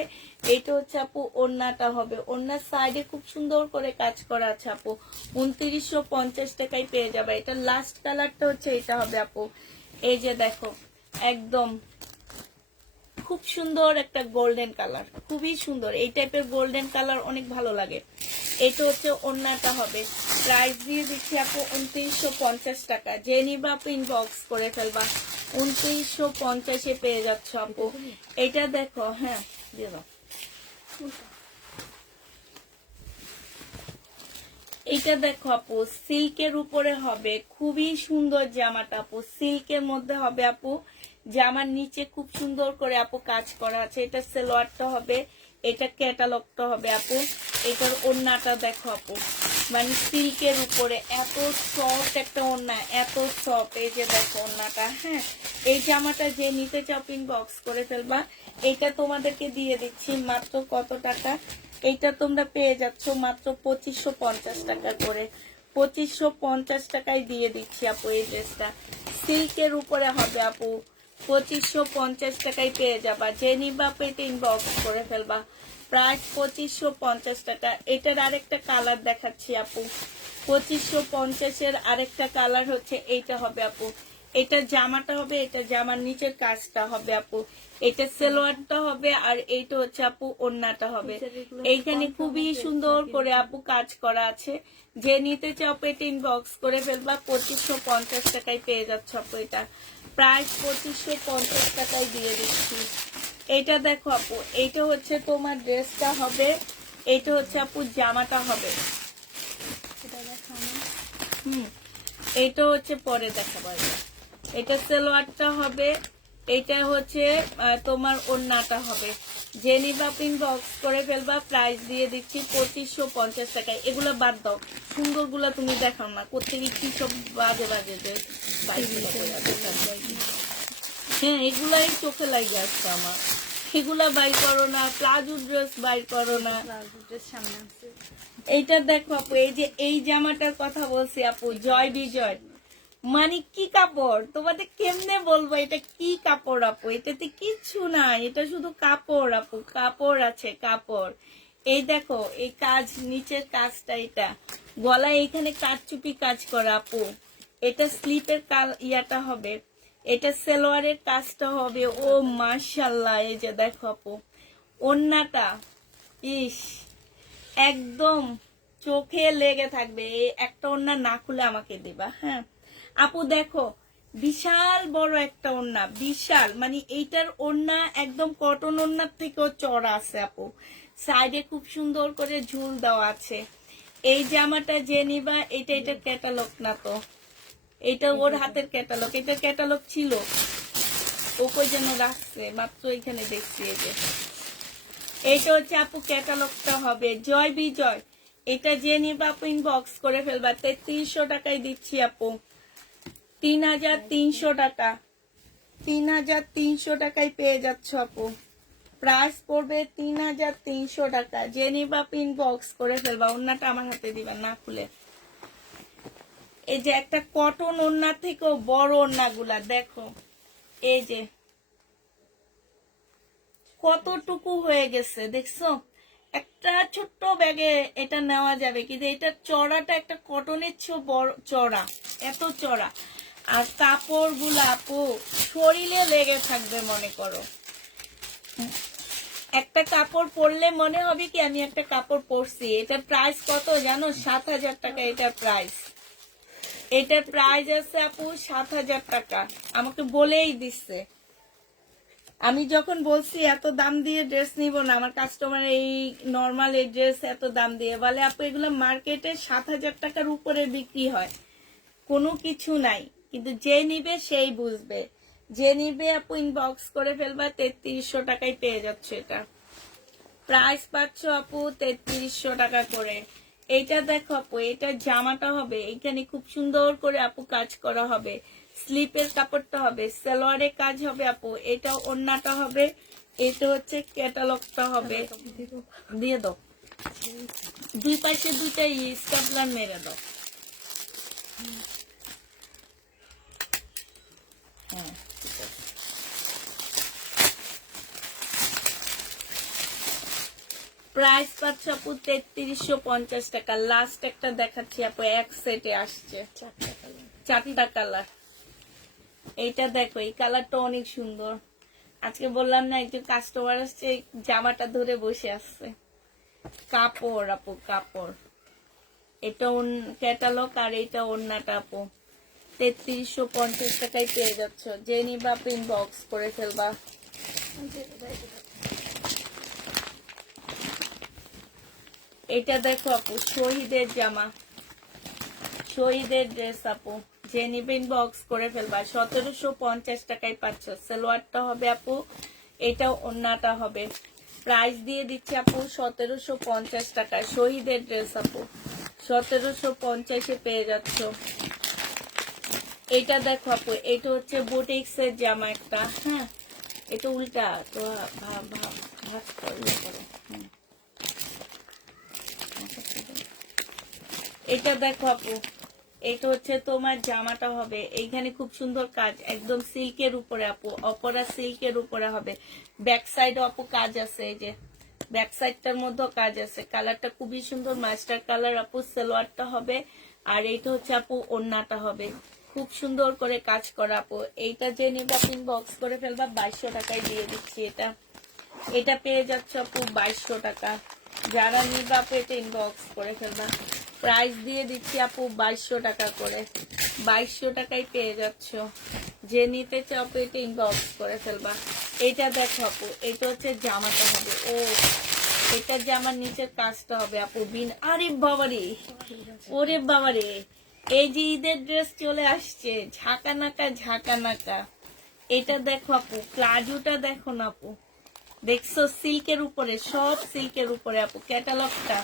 এটা হচ্ছে আপু ওড়নাটা হবে। ওড়নার সাইডে খুব সুন্দর করে কাজ করা আছে আপু। 2950 টাকায় পেয়ে যাবে। এটা লাস্ট কালারটা হচ্ছে এটা হবে আপু। এই যে দেখো, একদম খুব সুন্দর একটা গোল্ডেন কালার, খুবই সুন্দর। এই টাইপের গোল্ডেন কালার অনেক ভালো লাগে। এটা হচ্ছে ওড়নাটা হবে। প্রাইস দিয়ে দিচ্ছি আপু 2950 টাকা। যে নিবা আপু ইনবক্স করে ফেলবা। 2950-এ পেয়ে যাচ্ছ আপু। এটা দেখো, হ্যাঁ দিয়ে দাও। এটা দেখো আপু, সিল্কের উপরে হবে, খুবই সুন্দর জামাটা আপু। সিল্কের মধ্যে হবে আপু। জামার নিচে খুব সুন্দর করে আপু কাজ করা আছে। এটা সালোয়ারটা হবে, এটা ক্যাটালগটা হবে আপু। এটার ওড়নাটা দেখো আপু, মানে সিল্কের উপরে এত সফট একটা ওড়না, এত সফট। এই যে দেখো ওড়নাটা। হ্যাঁ, এই জামাটা যে নিতে চাও ইনবক্স করে ফেলবা। এটা তোমাদেরকে দিয়ে দিচ্ছি মাত্র কত টাকা? এইটা তোমরা পেয়ে যাচ্ছ মাত্র 2550 টাকা করে। 2550 টাকায় দিয়ে দিচ্ছি আপু এই ড্রেসটা। সিল্কের উপরে হবে আপু। 2550 টাকায় পেয়ে যাবা। যে নিবা আপু এটা ইনবক্স করে ফেলবা। প্রাইস 2550 টাকা। এটার আরেকটা কালার দেখাচ্ছি আপু। 2550-এর আরেকটা কালার হচ্ছে এইটা হবে আপু। এটা জামাটা হবে, এটা জামার নিচের কাজটা হবে আপু। এটা সালোয়ারটা হবে, আর এইটা হচ্ছে আপু ওড়নাটা হবে। এইখানে খুবই সুন্দর করে আপু কাজ করা আছে। যে নিতে চাও এটা ইনবক্স করে ফেলবা। 2550 টাকায় পেয়ে যাচ্ছ আপু। এটা প্রাইস 2550 টাকায় দিয়ে দিচ্ছি। এটা দেখো আপু, এইটা হচ্ছে তোমার ড্রেসটা হবে, এটা হচ্ছে আপু জামাটা হবে। এইটা হচ্ছে পরে দেখাবো। এটা সালোয়ারটা হবে, এটা হচ্ছে তোমার ওড়নাটা হবে। যে নিবা ইনবক্স করে ফেলবা। প্রাইস দিয়ে দিচ্ছি 2550 টাকায়। এগুলো বাদ দাও, সুন্দর গুলা তুমি দেখাও না, কোথেকে কি সব বাজে বাজে ড্রেস। হ্যাঁ, এগুলাই চোখে লাগে আসছে আমার। এগুলা বাই করো না, প্লাজো ড্রেস বাই করো না। এইটা দেখো আপু, এই যে এই জামাটার কথা বলছি আপু, জয় বিজয়, মানে কি কাপড়, তোমাদের কেমনে বলবো এটা কি কাপড় আপু। এটাতে কিচ্ছু নাই, এটা শুধু কাপড় আপু, কাপড় আছে কাপড়। এই দেখো এই কাজ, নিচের কাজটা, এটা গলায় এখানে কাঠচুপি কাজ করা আপু। এটা স্লিপের ইয়াটা হবে, এটা সালোয়ারের কাজটা হবে। ও মাশাআল্লাহ, এই যে দেখো আপু ওড়নাটা, ইস একদম চোখে লেগে থাকবে। এই একটা ওড়না না খুলে আমাকে দিবা। হ্যাঁ আপু দেখো, বিশাল বড় একটা ওড়না, বিশাল, মানে এইটার ওড়না একদম কটন ওড়নার থেকেও চড়া আছে আপু। সাইডে খুব সুন্দর করে ঝুল দেওয়া আছে। এই জামাটা যে নিবা, এটার ক্যাটালগ না তো, এটা ওর হাতের ক্যাটালগ। এটা ক্যাটালগ ছিল, ও কই যেন রাখছে, মাত্র এখানে দেখছি। এই যে এইটা হচ্ছে আপু ক্যাটালগটা হবে। জয় বিজয়, এটা যে নিবা আপু ইনবক্স করে ফেলবা। 3300 টাকায় দিচ্ছি আপু। 3300 টাকা, 3300 টাকায় পেয়ে যাচ্ছ আপু। প্রাইস পড়বে 3300 টাকা। যে নিবা ইনবক্স করে ফেলবা। ওড়নাটা আমার হাতে দিবা না খুলে। এই যে একটা কটন ওড়না থেকেও বড় ওড়নাগুলা দেখো, এই যে কতটুকু হয়ে গেছে দেখছো। একটা ছোট্ট ব্যাগে এটা নেওয়া যাবে, কিন্তু এটা চড়াটা একটা কটনের চেয়েও বড় চড়া, এত চড়া। আর কাপড় গুলা আপু শরীরে লেগে থাকবে মনে করো। একটা কাপড় পরলে মনে হবে কি আমি একটা কাপড় পরছি। এটার প্রাইস কত জানো? 7,000 টাকা এটার প্রাইস। এটার প্রাইস আছে আপু 7,000 টাকা। আমাকে বলেই দিচ্ছে। আমি যখন বলছি এত দাম দিয়ে ড্রেস নিব না, আমার কাস্টমার এই নর্মাল এই ড্রেস এত দাম দিয়ে বলে আপু এগুলো মার্কেটে 7,000 টাকার উপরে বিক্রি হয়, কোনো কিছু নাই। কিন্তু যে নিবে সেই বুঝবে। যে নিবে আপু ইনবক্স করে ফেলবা, 3300 টাকায় পেয়ে যাচ্ছে। এটা প্রাইস পাচ্ছ আপু 3300 টাকা করে। এইটা দেখো আপু, এটা জামাটা হবে এখানে খুব সুন্দর করে আপু কাজ করা হবে, স্লিপের কাপড়টা হবে, সালোয়ারের কাজ হবে আপু, এটা ওড়নাটা হবে, এটা হচ্ছে ক্যাটালগটা হবে। দিয়ে দাও, দুই পাশে দুইটা স্টেপলার মেরে দাও। হ্যাঁ ঠিক আছে। প্রাইস পাচ্ছ আপু 3350 টাকা। লাস্ট একটা দেখাচ্ছি আপু, এক সেটে আসছে 4টা কালার। এইটা দেখো, এই কালারটা অনেক সুন্দর। আজকে বললাম না একজন কাস্টমার আসছে, জামাটা ধরে বসে আসছে। কাপড় আপু কাপড়, এটা ক্যাটালগ আর এটা ওড়নাটা আপু 3350 টাকায় পেয়ে যাচ্ছ। যে নিবা ইনবক্স করে ফেলবা। এটা দেখো আপু, শহীদের জামা, শহীদের ড্রেস আপু, যে নিবে ইনবক্স করে ফেলবা। 1750 টাকায় পাচ্ছ। সালোয়ারটা হবে আপু, এটা ওড়নাটা হবে। প্রাইস দিয়ে দিচ্ছি আপু 1750 টাকা। শহীদের ড্রেস আপু 1750-এ পেয়ে যাচ্ছ। এটা দেখো আপু, এটা হচ্ছে বুটিক্স এর জামা একটা। হ্যাঁ এটা উল্টা তো, ভাগ করলে করো। এটা দেখো আপু, এটা হচ্ছে তোমার জামাটা হবে, এইখানে খুব সুন্দর কাজ, একদম সিল্কের উপরে আপু, অপরা সিল্কের উপরে হবে। ব্যাক সাইডে আপু কাজ আছে, এই যে ব্যাক সাইডটার মধ্যে কাজ আছে। কালারটা খুবই সুন্দর, মাস্টার কালার আপু। সালোয়ারটা হবে, আর এইটা হচ্ছে আপু ওড়নাটা হবে, খুব সুন্দর করে কাজ করা আপু। এইটা যে নিবে আপনি বক্স করে ফেলবা, 2200 টাকায় দিয়ে দিচ্ছি। এটা পেয়ে যাচ্ছে আপু 2200 টাকা। যারা নিবে আপু এটা ইনবক্স করে ফেলবা। প্রাইস দিয়ে দিচ্ছি আপু 2200 টাকা করে। 2200 টাকায় পেয়ে যাচ্ছ। যে নিতে চাও আপু এটা ইনবক্স করে ফেলবা। এটা দেখো আপু, এটা হচ্ছে জামাটা হবে। ও এটা জামার নিচের কাজটা হবে আপু বিন। আরে বাবারে, ওরে বাবারে, এই যে ঈদের ড্রেস চলে আসছে, ঝাঁকা নাকা ঝাঁকা নাকা। এটা দেখো আপু, প্লাজোটা দেখো না আপু, দেখছো সিল্কের উপরে, সব সিল্কের উপরে আপু। ক্যাটালগটা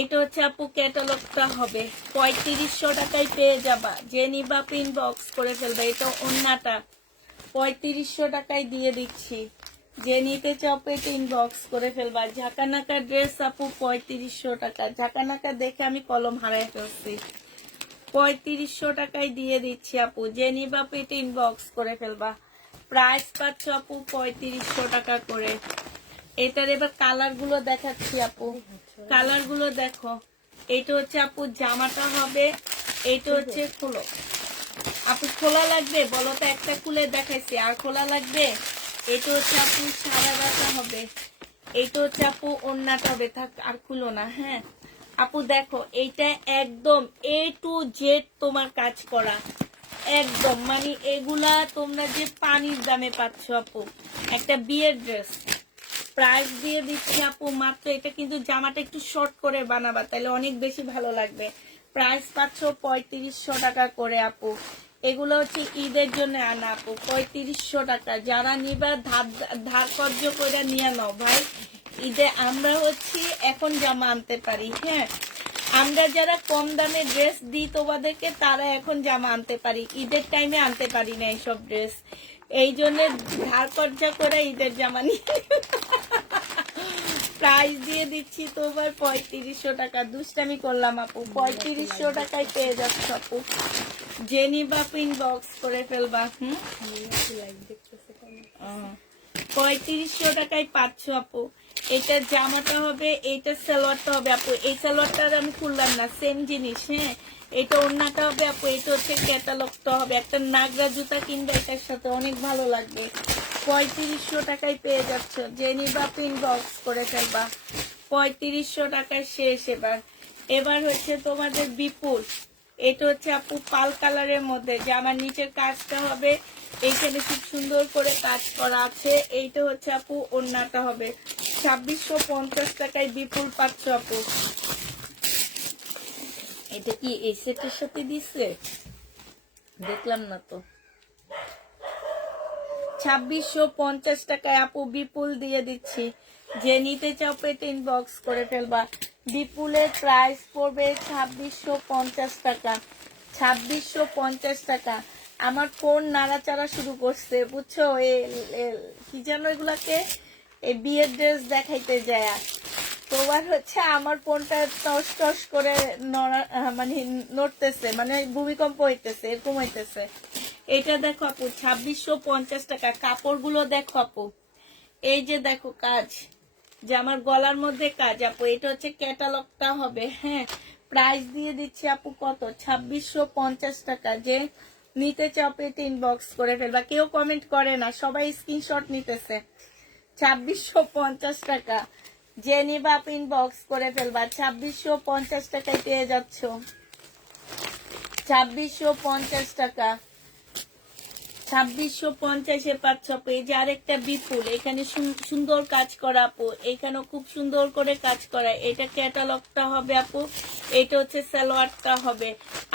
এটা হচ্ছে আপু, ক্যাটালগটা হবে 3500 টাকায় পেয়ে যাবা। যে নিবা ইনবক্স করে ফেলবা। এটা ওড়নাটা 3500 টাকায় দিয়ে দিচ্ছি। যে নিতে চাও এটা ইনবক্স করে ফেলবা। ঝাঁকানাকা ড্রেস আপু 3500 টাকা। ঝাঁকানাকা দেখে আমি কলম হারাই ফেলছি। 3500 টাকায় দিয়ে দিচ্ছি আপু। যে নিবা এটা ইনবক্স করে ফেলবা। প্রাইস পাচ্ছ আপু 3500 টাকা করে। এটার এবার কালার গুলো দেখাচ্ছি আপু, কালার গুলো দেখো। এটা হচ্ছে আপু জামাটা হবে, এটা হচ্ছে খোলো আপু। খোলা লাগবে বলো তো? একটা খুলে দেখাইছি, আর খোলা লাগবে? এটা হচ্ছে আপু সারারাটা হবে, এটা হচ্ছে আপু ওড়নাটা হবে। থাক আর খুলো না। হ্যাঁ আপু দেখো, এইটা একদম A to Z তোমার কাজ করা, একদম মানে এগুলা তোমরা যে পানির দামে পাচ্ছ আপু, একটা বিয়ের ড্রেস। প্রাইস দিয়ে দিচ্ছি আপু মাত্র, এটা কিন্তু জামাটা একটু শর্ট করে বানাবা, তাহলে অনেক বেশি ভালো লাগবে। প্রাইস পাচ্ছ 3500 টাকা করে আপু। এগুলো হচ্ছে ঈদের জন্য আনা আপু, 3500 টাকা। যারা নিবা ধার কর্য করে নিয়ে নাও ভাই। ঈদে আমরা হচ্ছে এখন জামা আনতে পারি। হ্যাঁ আমরা যারা কম দামে ড্রেস দিই তোমাদেরকে, তারা এখন জামা আনতে পারি, ঈদের টাইমে আনতে পারি না এইসব ড্রেস। এই জন্য ধার কর্জা করে ঈদের জামা নিয়ে প্রাইস দিয়ে দিচ্ছি তোমার 3500 টাকা। দুষ্টামি করলাম আপু, 3500 টাকায় পেয়ে যাচ্ছ আপু। যে নিবা ইনবক্স করে ফেলবা। 3500 টাকায় পাচ্ছ আপু। এটা জামাটা হবে, এইটা সালোয়ারটা হবে আপু। এই সালোয়ারটা আমি খুললাম না, সেম জিনিস। হ্যাঁ এটা ওড়নাটা হবে আপু, এটা হচ্ছে ক্যাটালগটা হবে। একটা নাগরা জুতা কিনবে এটার সাথে, অনেক ভালো লাগবে। 3500 টাকায় পেয়ে যাচ্ছ, যে নিবা ইনবক্স করে ফেলবা। 3500 টাকায় শেষ। এবার হচ্ছে তোমাদের বিপুল, এটা হচ্ছে আপু পাল কালারের মধ্যে, যে আমার নিচের কাজটা হবে এইখানে খুব সুন্দর করে কাজ করা আছে। এইটা হচ্ছে আপু ওড়নাটা হবে। 2650 টাকায় বিপুল পাচ্ছ আপু। এটা কি এই সেটের সাথে দিচ্ছে? দেখলাম না তো। 2650 টাকায় আপু বিপুল দিয়ে দিচ্ছি, যে নিতে চাও পেটে ইনবক্স করে ফেলবা। বিপুলের প্রাইস পড়বে 2650 টাকা। 2650 টাকা। আমার ফোন নাড়াচাড়া শুরু করছে বুঝছো, কি যেন এগুলাকে, এই বিয়ের ড্রেস দেখাইতে যায়। তোমার হচ্ছে আমার ফোনটা টস টস করে মানে নড়তেছে, মানে ভূমিকম্প হইতেছে, এরকম হইতেছে। এটা দেখো আপু 2650 টাকা। কাপড়গুলো দেখো আপু, এই যে দেখো কাজ, যে আমার গলার মধ্যে কাজ আপু। এটা হচ্ছে ক্যাটালগটা হবে। হ্যাঁ, প্রাইস দিয়ে দিচ্ছি আপু কত? 2650 টাকা। যে নিতে চাও পেটে ইনবক্স করে ফেলবা। কেউ কমেন্ট করে না, সবাই স্ক্রিনশট নিতেছে। 2650 টাকা, যে নিবা ইনবক্স করে ফেলবা। 2650 টাকায় পেয়ে যাচ্ছ। 2650 টাকা। 2650-এ পাচ্ছ আপু। এই যে আরেকটা বিপুল, এখানে সুন্দর কাজ করা আপু, এখানেও খুব সুন্দর করে কাজ করা। এটা ক্যাটালগটা হবে আপু, এটা হচ্ছে সালোয়ারটা হবে,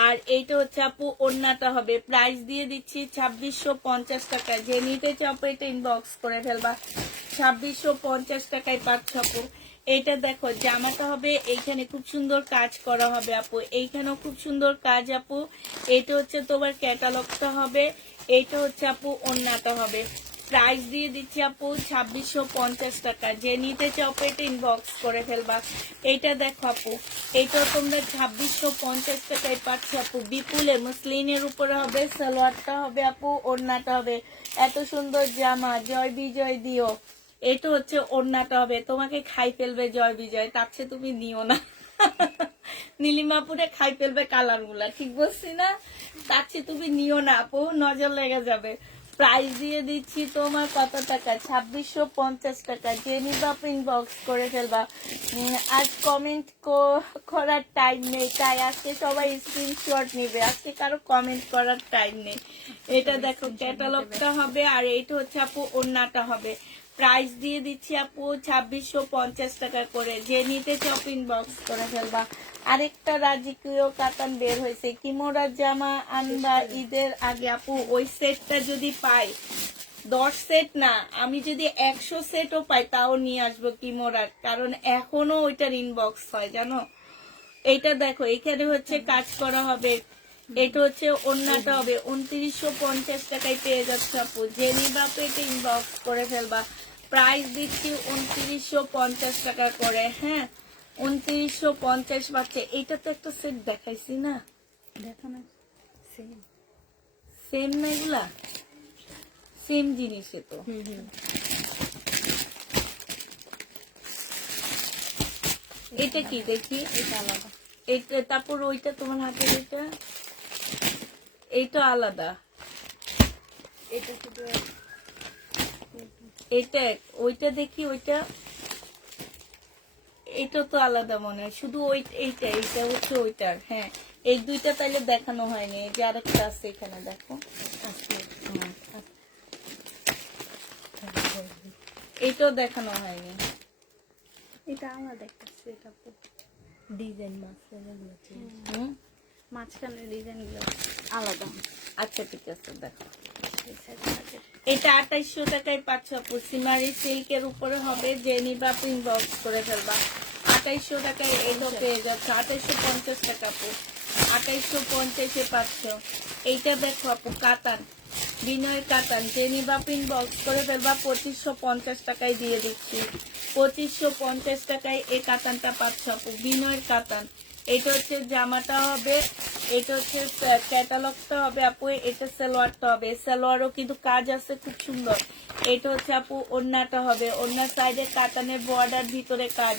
আর এইটা হচ্ছে আপু ওড়নাটা হবে। প্রাইস দিয়ে দিচ্ছি 2650 টাকা। যে নিতে চাও এটা ইনবক্স করে ফেলবা। 2650 টাকায় পাচ্ছ আপু। এইটা দেখো জামাটা হবে, এইখানে খুব সুন্দর কাজ করা হবে আপু, এইখানেও খুব সুন্দর কাজ আপু। এটা হচ্ছে তোমার ক্যাটালগটা হবে, এইটা হচ্ছে আপু ওড়নাটা হবে। প্রাইস দিয়ে দিচ্ছি আপু 2650 টাকা। যে নিতে চাও এটা ইনবক্স করে ফেলবা। এইটা দেখো আপু, এইটাও তোমরা 2650 টাকায় পাচ্ছ আপু। বিপুলে মুসলিনের উপরে হবে, সালোয়ারটা হবে আপু, ওড়নাটা হবে। এত সুন্দর জামা, জয় বিজয় দিও। এটা হচ্ছে ওড়নাটা হবে। তোমাকে খাই ফেলবে জয় বিজয়, তার চেয়ে তুমি নিও না। নীলিমাপুরে খাই ফেলবে কালার গুলা, ঠিক বলছি না? তার চেয়ে তুমি নিও না আপু, নজর লেগে যাবে। প্রাইস দিয়ে দিচ্ছি তোমার কত টাকা? 2650 টাকা। যে নিবা ইনবক্স করে ফেলবা। আজ কমেন্ট করার টাইম নেই, তাই আজকে সবাই স্ক্রিনশট নিবে, আজকে কারো কমেন্ট করার টাইম নেই। এটা দেখো ক্যাটালগটা হবে, আর এইটা হচ্ছে আপু ওড়নাটা হবে। প্রাইস দিয়ে দিচ্ছি আপু 2650 টাকা করে। যে নিতে চাও ইনবক্স করে ফেলবা। আরেকটা রাজকীয় কাতান বের হয়েছে, কিমোরা জামা আনবা ঈদের আগে আপু। ওই সেটটা যদি পাই, 10 সেট না, আমি যদি 100 সেটও পাই তাও নিয়ে আসবো কিমোরার, কারণ এখনো ওইটার ইনবক্স হয় জানো। এইটা দেখো, এখানে হচ্ছে কাজ করা হবে, এটা হচ্ছে ওড়নাটা হবে। 2950 টাকায় পেয়ে যাচ্ছে আপু। যে নিবা পেটে ইনবক্স করে ফেলবা। প্রাইস দিচ্ছি 2950 টাকা করে। হ্যাঁ, 2950 পাচ্ছে। এইটা তো একটা সেট দেখাইছি না, দেখো না, সেম সেম না, এগুলা সেম জিনিসে তো। এটা কি দেখি, এটা আলাদা। এটা তারপর ওইটা তোমার হাতে, এইটা আলাদা। এটা শুধু এটা ওইটা দেখি, ওইটা এটা তো আলাদা মনে হয়, শুধু এইটা এইটা হচ্ছে ওইটার। হ্যাঁ, এই দুইটা তাইলে দেখানো হয়নি। এই যে আরেকটা আছে এখানে দেখো, এইটাও দেখানো হয়নি। এটা আলাদা একটা সেট আপু, ডিজাইন মাঝখানে ডিজাইন গুলো আলাদা। আচ্ছা ঠিক আছে, দেখো এটা 2800 টাকায় পাচ্ছ আপু। সিমারি সিল্কের উপরে হবে। যে নিবা ইনবক্স করে ফেলবা। 2800 টাকায় এটাও পেয়ে যাচ্ছে। 2850 টাকা আপু, 2850-এ পাচ্ছ। এইটা দেখো আপু কাতান, বিনয়ের কাতান। যে নিবা ইনবক্স করে ফেলবা। 2550 টাকায় দিয়ে দিচ্ছি। 2550 টাকায় এই কাতানটা পাচ্ছ আপু, বিনয়ের কাতান। এটা হচ্ছে জামাটা হবে, এটা হচ্ছে ক্যাটালগটা হবে আপু, এটা সালোয়ারটা হবে। সালোয়ারও কিন্তু কাজ আছে খুব সুন্দর। এটা হচ্ছে আপু ওড়নাটা হবে, ওড়নার সাইডে কাতানের বর্ডার, ভিতরে কাজ।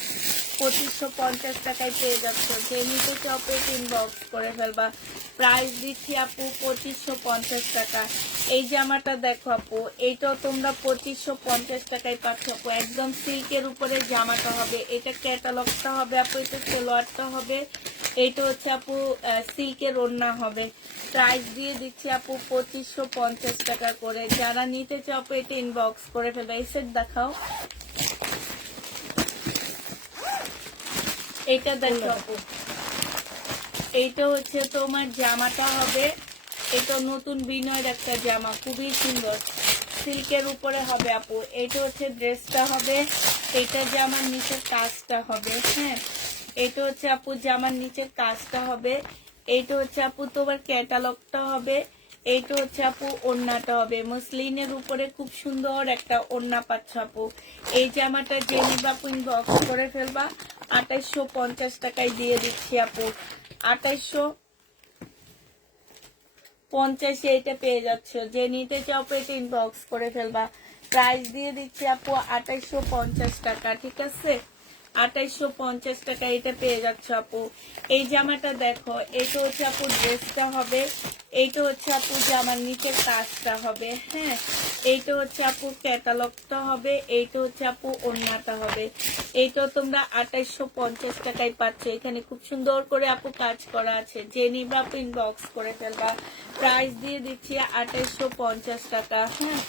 2550 টাকায় পেয়ে যাচ্ছ। যে নিতে চাও পেট ইনবক্স করে ফেলবা। প্রাইস দিচ্ছি আপু 2550 টাকা। এই জামাটা দেখো আপু, এইটাও তোমরা 2550 টাকায় পাচ্ছ আপু। একদম সিল্কের উপরে জামাটা হবে, এটা ক্যাটালগটা হবে আপু, এটা সালোয়ারটা হবে, এইটা হচ্ছে আপু সিল্কের ওড়না হবে। প্রাইস দিয়ে দিচ্ছি আপু 2550 টাকা করে। যারা নিতে চাও আপু এটা ইনবক্স করে ফেলবে। এই সেট দেখাও, এইটা দেখো আপু, এইটা হচ্ছে তোমার জামাটা হবে, এটা নতুন বিনয়ের একটা জামা, খুবই সুন্দর, সিল্কের উপরে হবে আপু। এইটা হচ্ছে ড্রেসটা হবে, এইটা জামার নিচের কাজটা হবে। হ্যাঁ, এটা হচ্ছে আপু জামার নিচের কাজটা হবে, এইটা হচ্ছে আপু তোমার ক্যাটালগটা হবে, এইটা হচ্ছে আপু ওড়নাটা হবে। মসলিনের উপরে খুব সুন্দর একটা ওড়না পাচ্ছ আপু। এই জামাটা যে নিবা আপু ইনবক্স করে ফেলবা। 2850 টাকায় দিয়ে দিচ্ছি আপু। 2850 এটা পেয়ে যাচ্ছ। যে নিতে চাও পেটে ইনবক্স করে ফেলবা। প্রাইস দিয়ে দিচ্ছি আপু 2850 টাকা। ঠিক আছে, 2850 টাকা এটা পেয়ে যাচ্ছ আপু। এই জামাটা দেখো, এটা হচ্ছে আপু ড্রেসটা হবে, এইটা হচ্ছে আপু জামার নিচের কাজটা হবে। হ্যাঁ, এইটা হচ্ছে আপু ক্যাটালগটা হবে, এইটা হচ্ছে আপু ওড়নাটা হবে। এইটা তোমরা 2850 টাকায় পাচ্ছ। এখানে খুব সুন্দর করে আপু কাজ করা আছে। যে নিবা আপু ইনবক্স করে ফেলবা। প্রাইস দিয়ে দিচ্ছি 2850 টাকা। হ্যাঁ,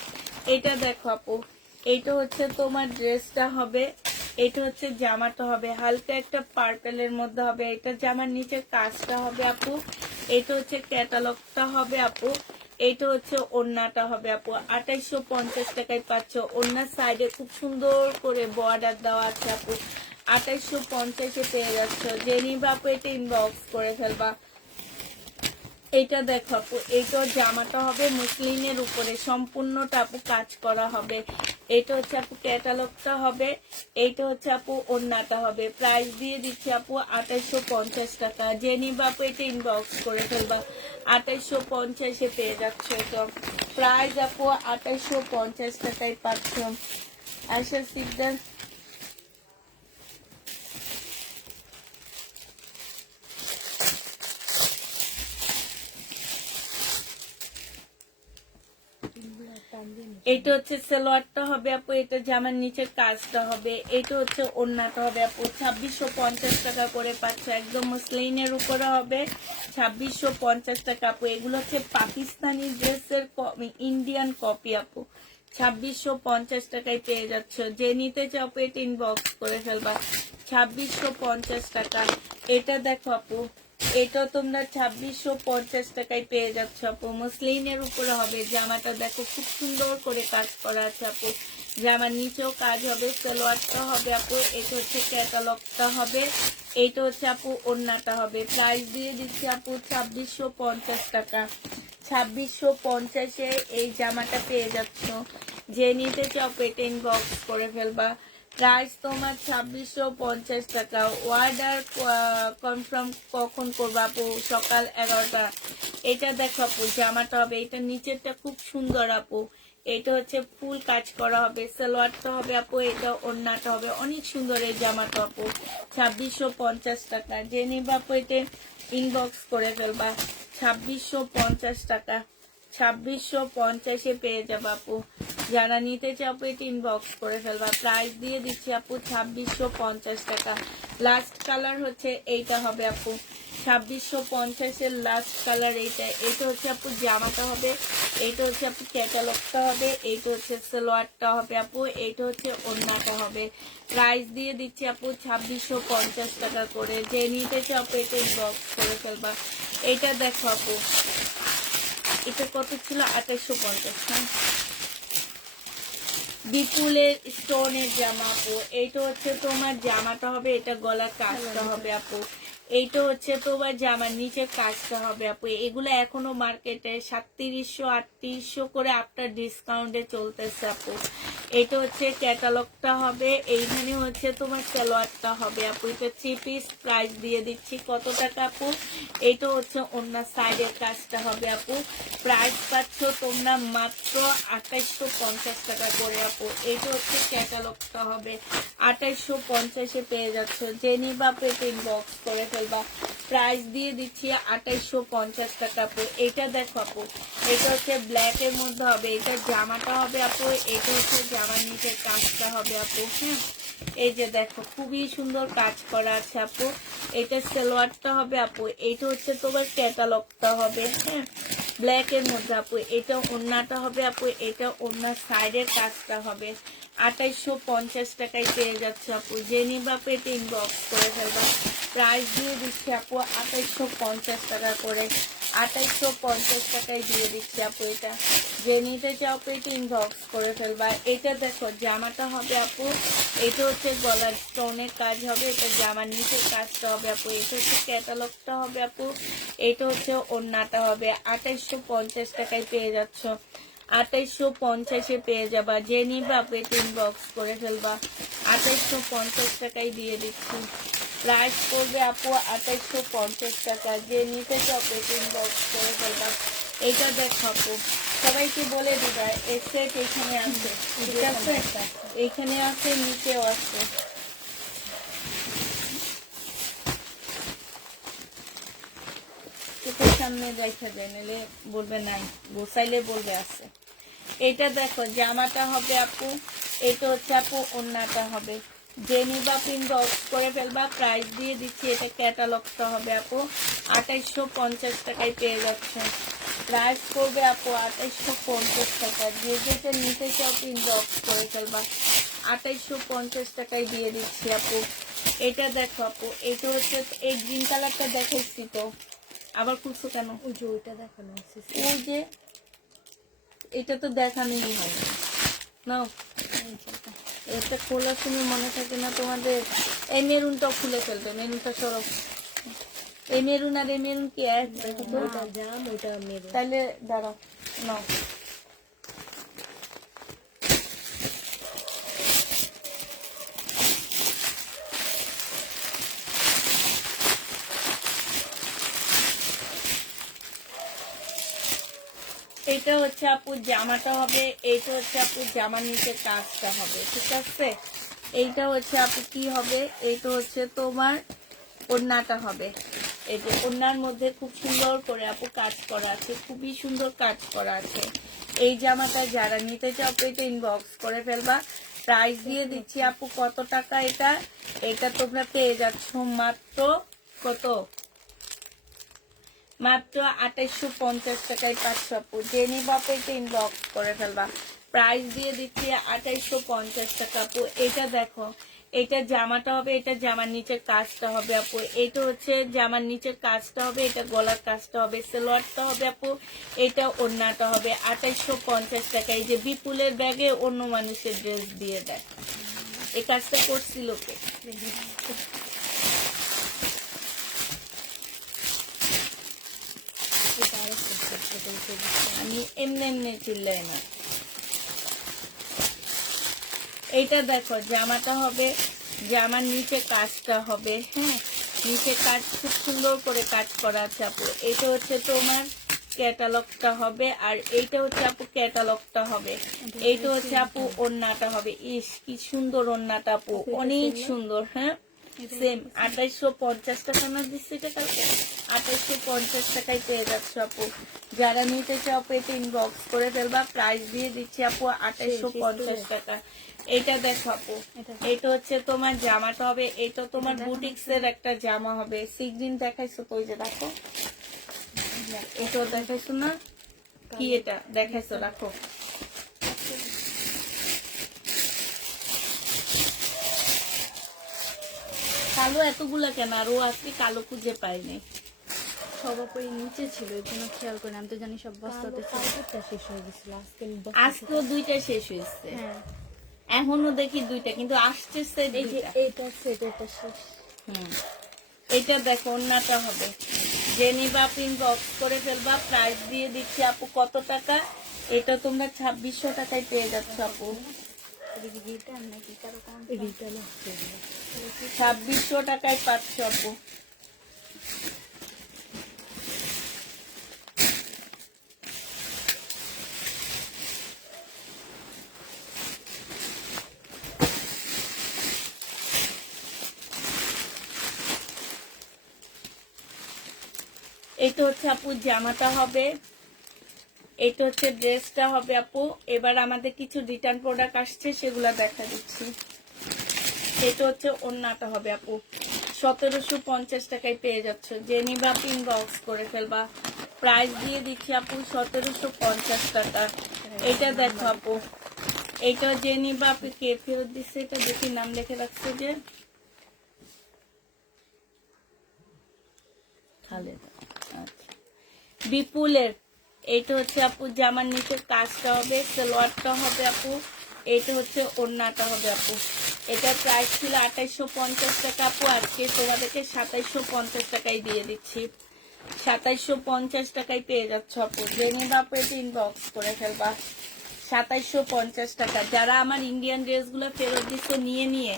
এটা দেখো আপু, এইটা হচ্ছে তোমার ড্রেসটা হবে, এটা হচ্ছে জামাটা হবে, হালকা একটা পার্পেলের মধ্যে হবে। এটা জামার নিচের কাজটা হবে আপু, এটা হচ্ছে ক্যাটালগটা হবে আপু, এইটা হচ্ছে ওড়নাটা হবে আপু। 2850 টাকায় পাচ্ছ। ওড়নার সাইডে খুব সুন্দর করে বর্ডার দেওয়া আছে আপু। 2850-এ পেয়ে যাচ্ছ। যে নিবা আপু এটা ইনবক্স করে ফেলবা। এইটা দেখো আপু, এইটার জামাটা হবে মুসলিনের উপরে, সম্পূর্ণটা আপু কাজ করা হবে। এটা হচ্ছে আপু ক্যাটালগটা হবে, এইটা হচ্ছে আপু ওড়নাটা হবে। প্রাইস দিয়ে দিচ্ছি আপু 2850 টাকা। যে নিবা আপু এটা ইনবক্স করে ফেলবা। 2850-এ পেয়ে যাচ্ছ। তো প্রাইস আপু 2850 টাকায় পাচ্ছ। আশা সিকদার এটা হচ্ছে সালোয়ারটা হবে আপু, এটা জামার নিচের কাজটা হবে, এটা হচ্ছে ওড়নাটা হবে আপু। 2650 টাকা করে পাচ্ছ। একদম মসলিনের উপরে হবে, 2650 টাকা আপু। এগুলো হচ্ছে পাকিস্তানি ড্রেসের ইন্ডিয়ান কপি আপু। 2650 টাকায় পেয়ে যাচ্ছ। যে নিতে চাও আপু এটা ইনবক্স করে ফেলবা। 2650 টাকা। এটা দেখো আপু, এটা তোমরা 2650 টাকায় পেয়ে যাচ্ছ আপু। মসলিনের উপরে হবে। জামাটা দেখো খুব সুন্দর করে কাজ করা আছে আপু। জামার নিচেও কাজ হবে, সালোয়ারটা হবে আপু, এটা হচ্ছে ক্যাটালগটা হবে, এইটা হচ্ছে আপু ওড়নাটা হবে। প্রাইস দিয়ে দিচ্ছি আপু 2650 টাকা। 2650-এ এই জামাটা পেয়ে যাচ্ছ। যে নিতে চাও পেটে ইনবক্স করে ফেলবা। প্রাইস তোমার 2650 টাকা। অর্ডার কনফার্ম কখন করবো আপু? সকাল 11টা। এটা দেখো আপু জামাটা হবে, এটা নিচেরটা খুব সুন্দর আপু, এটা হচ্ছে ফুল কাজ করা হবে, সালোয়ারটা হবে আপু, এটা ওড়নাটা হবে, অনেক সুন্দর এই জামাটা আপু। 2650 টাকা। যে নিবা আপু এটা ইনবক্স করে ফেলবা। 2650 টাকা। 2650-এ পেয়ে যাবো আপু। যারা নিতে চাও আপু এটা ইনবক্স করে ফেলবা। প্রাইস দিয়ে দিচ্ছি আপু 2650 টাকা। লাস্ট কালার হচ্ছে এইটা হবে আপু। 2650-এর লাস্ট কালার এইটা। এটা হচ্ছে আপু জামাটা হবে, এইটা হচ্ছে আপু ক্যাটালগটা হবে, এইটা হচ্ছে সালোয়ারটা হবে আপু, এইটা হচ্ছে ওড়নাটা হবে। প্রাইস দিয়ে দিচ্ছি আপু 2650 টাকা করে। যে নিতে চাও আপু এটা ইনবক্স করে ফেলবা। এইটা দেখো আপু, এটা কত ছিল? 2850। হ্যাঁ, বিপুলের স্টোনের জামা আপু। এইটা হচ্ছে তোমার জামাটা হবে, এটা গলার কাজটা হবে আপু, এইটা হচ্ছে তোমার জামার নিচের কাজটা হবে আপু, এগুলো এখনো মার্কেটে 3700 3800 করে আফটার ডিসকাউন্টে চলতেছে আপু। এটা হচ্ছে ক্যাটালগটা হবে, এইখানে হচ্ছে তোমার সালোয়ারটা হবে আপু। এটা 3 পিস প্রাইস দিয়ে দিচ্ছি কত টাকা আপু? এটা হচ্ছে অন্য সাইডের কাজটা হবে আপু, প্রাইস পাচ্ছ তোমরা মাত্র 2850 টাকা করে আপু। এটা হচ্ছে ক্যাটালগটা হবে, 2850-এ পেয়ে যাচ্ছ। জেনি বা পেট ইনবক্স করে ফেলবা, প্রাইস দিয়ে দিচ্ছি 2850 টাকা আপু। এটা দেখো আপু, এটা হচ্ছে ব্ল্যাক এর মধ্যে হবে, এটা জামাটা হবে আপু, এটা হচ্ছে জামার নিচের কাজটা হবে আপু। হ্যাঁ, এই যে দেখো খুবই সুন্দর কাজ করা আছে আপু। এটা সালোয়ারটা হবে আপু, এইটা হচ্ছে তোমার ক্যাটালগটা হবে। হ্যাঁ, ব্ল্যাক এর মধ্যে আপু। এটা ওড়নাটা হবে আপু, এটা ওড়নার সাইডের কাজটা হবে। 2850 টাকায় পেয়ে যাচ্ছে আপু। জেনি বা পেট ইনবক্স করে ফেলবা, প্রাইস দিয়ে দিচ্ছি আপু 2850 টাকা করে। 2850 টাকায় দিয়ে দিচ্ছি আপু। এটা যে নিতে চাও পেট ইনবক্স করে ফেলবা। এটা দেখো জামাটা হবে আপু, এটা হচ্ছে গলার স্টোনের কাজ হবে, এটা জামার নিচের কাজটা হবে আপু। এটা হচ্ছে ক্যাটালগটা হবে আপু, এটা হচ্ছে ওড়নাটা হবে। 2850 টাকায় পেয়ে যাচ্ছ, 2850-এ পেয়ে যাবা। যে নিবা পেট ইনবক্স করে ফেলবা, 2850 টাকায় দিয়ে দিচ্ছি। প্রাইস পড়বে আপু 2850 টাকা। যে নিতে চাও পেট ইনবক্স করে ফেলবা। এইটা দেখো আপু, সবাইকে বলে দিবা এই সেট এখানে আছে, ঠিক আছে? এইখানে আছে, নিচেও আছে। চোখের সামনে দেখা যায়, নাহলে বলবে নাই, গোসাইলে বলবে আছে। এটা দেখো জামাটা হবে আপু, এটা হচ্ছে আপু ওড়নাটা হবে। যে নিবা ইনবক্স করে ফেলবা, প্রাইস দিয়ে দিচ্ছি। এটা ক্যাটালগটা হবে আপু, 2850 টাকায় পেয়ে যাচ্ছে। প্রাইস করবে আপু 2850 টাকা। যে যেটা নিতে চাও ইনবক্স করে ফেলবা, 2850 টাকায় দিয়ে দিচ্ছি আপু। এটা দেখো আপু, এটা হচ্ছে এই গ্রিন কালারটা দেখাইছি তো, আবার খুলছো কেন? ওই যে ওইটা দেখানো হচ্ছে। ওই যে এটা তো দেখানোই হয় না। এটা খোলার সময় মনে থাকে না তোমাদের? এই মেরুনটাও খুলে ফেলবে, মেরুনটা সরব। এই মেরুন আর এই মেরুন কি এক? দেখো তো। ওইটা জাম, ওইটা মেরুন। তাহলে দাঁড়াও, নাও। এটা হচ্ছে আপু জামাটা হবে, এইটা হচ্ছে আপু জামার নিচে কাজটা হবে, ঠিক আছে? এইটা হচ্ছে আপু কি হবে, এইটা হচ্ছে তোমার ওড়নাটা হবে। এই যে ওড়নার মধ্যে খুব সুন্দর করে আপু কাজ করা আছে, খুবই সুন্দর কাজ করা আছে। এই জামাটা যারা নিতে চাও পেটে ইনবক্স করে ফেলবা। প্রাইস দিয়ে দিচ্ছি আপু কত টাকা এটা? এটা তোমরা পেয়ে যাচ্ছ মাত্র কত? মাত্র 2850 টাকায় পাচ্ছ আপু। যে নিবা পেটে ইনবক্স করে ফেলবা, প্রাইস দিয়ে দিচ্ছি 2850 টাকা আপু। এটা দেখো, এটা জামাটা হবে, এটা জামার নিচের কাজটা হবে আপু। এটা হচ্ছে জামার নিচের কাজটা হবে, এটা গলার কাজটা হবে, সালোয়ারটা হবে আপু, এটা ওড়নাটা হবে। 2850 টাকা। এই যে বিপুলের ব্যাগে অন্য মানুষের ড্রেস দিয়ে দেয়, এই কাজটা করছিল কে? আমি এমনি এমনি চিল্লাই না। এইটা দেখো জামাটা হবে, জামার নিচে কাজটা হবে। হ্যাঁ, নিচে কাজ খুব সুন্দর করে কাজ করা আছে আপু। এটা হচ্ছে তোমার ক্যাটালগটা হবে, আর এইটা হচ্ছে আপু ক্যাটালগটা হবে। এইটা হচ্ছে আপু ওড়নাটা হবে। ইস কি সুন্দর ওড়নাটা আপু, অনেক সুন্দর। হ্যাঁ, সেম 2850 টাকা না দিচ্ছে এটা কালকে? 2850 টাকায় পেয়ে যাচ্ছে আপু। যারা নিতে চাও পেটে ইনবক্স করে ফেলবা, প্রাইস দিয়ে দিচ্ছি আপু 2850 টাকা। এটা দেখো আপু, এটা হচ্ছে তোমার জামাটা হবে, এটা তোমার বুটিক্স এর একটা জামা হবে। সি গ্রিন দেখাইছো তো, ওই যে দেখো, এটাও দেখাইছো না? কি এটা দেখাইছো? রাখো। কালো এতগুলা কেন? আর ও আজকে কালো খুঁজে পাইনি। সব ওই নিচে ছিল, এই জন্য খেয়াল করে আমি তো জানি সব বস্তাতে শেষ হয়ে গেছিল। আজকেও দুইটা শেষ হয়েছে, হ্যাঁ এখনো দেখি দুইটা, কিন্তু আসছে সেট এই যে দুইটা। এইটা সেট, এটা শেষ। হুম, এটা দেখো ওন্নাটা হবে, যে নিবা ইনবক্স করে ফেলবা। প্রাইস দিয়ে দিচ্ছি আপু কত টাকা, এটা তোমরা 2600 টাকায় পেয়ে যাচ্ছ আপু। 2600 টাকায় পাচ্ছ আপু। এটা হচ্ছে আপু জামাটা হবে, এটা হচ্ছে ড্রেসটা হবে আপু। এবার আমাদের কিছু রিটার্ন প্রোডাক্ট আসছে, সেগুলা দেখা দিচ্ছি। এটা হচ্ছে ওন্নাটা হবে আপু, 1750 টাকায় পেয়ে যাচ্ছ। যে নিবা ইনবক্স করে ফেলবা। প্রাইস দিয়ে দিচ্ছি আপু 1750 টাকা। এটা দেখো আপু, এটা যে নিবা আপনি কে ফেরত দিচ্ছে, এটা দেখি নাম লিখে রাখছে যে খালেদা। আচ্ছা, বিপুলের। এটা হচ্ছে আপু জামার নিচে কাজটা হবে, সালোয়ারটা হবে আপু। এটা হচ্ছে ওড়নাটা হবে আপু। এটা প্রাইস ছিল 2850 টাকা আপু, আজকে তোমাদেরকে 2750 টাকায় দিয়ে দিচ্ছি। 2750 টাকায় পেয়ে যাচ্ছ আপু। জেনে বাপু এটা ইনবক্স করে ফেলবা। 2750 টাকা। যারা আমার ইন্ডিয়ান ড্রেসগুলো ফেরত দিচ্ছ নিয়ে নিয়ে,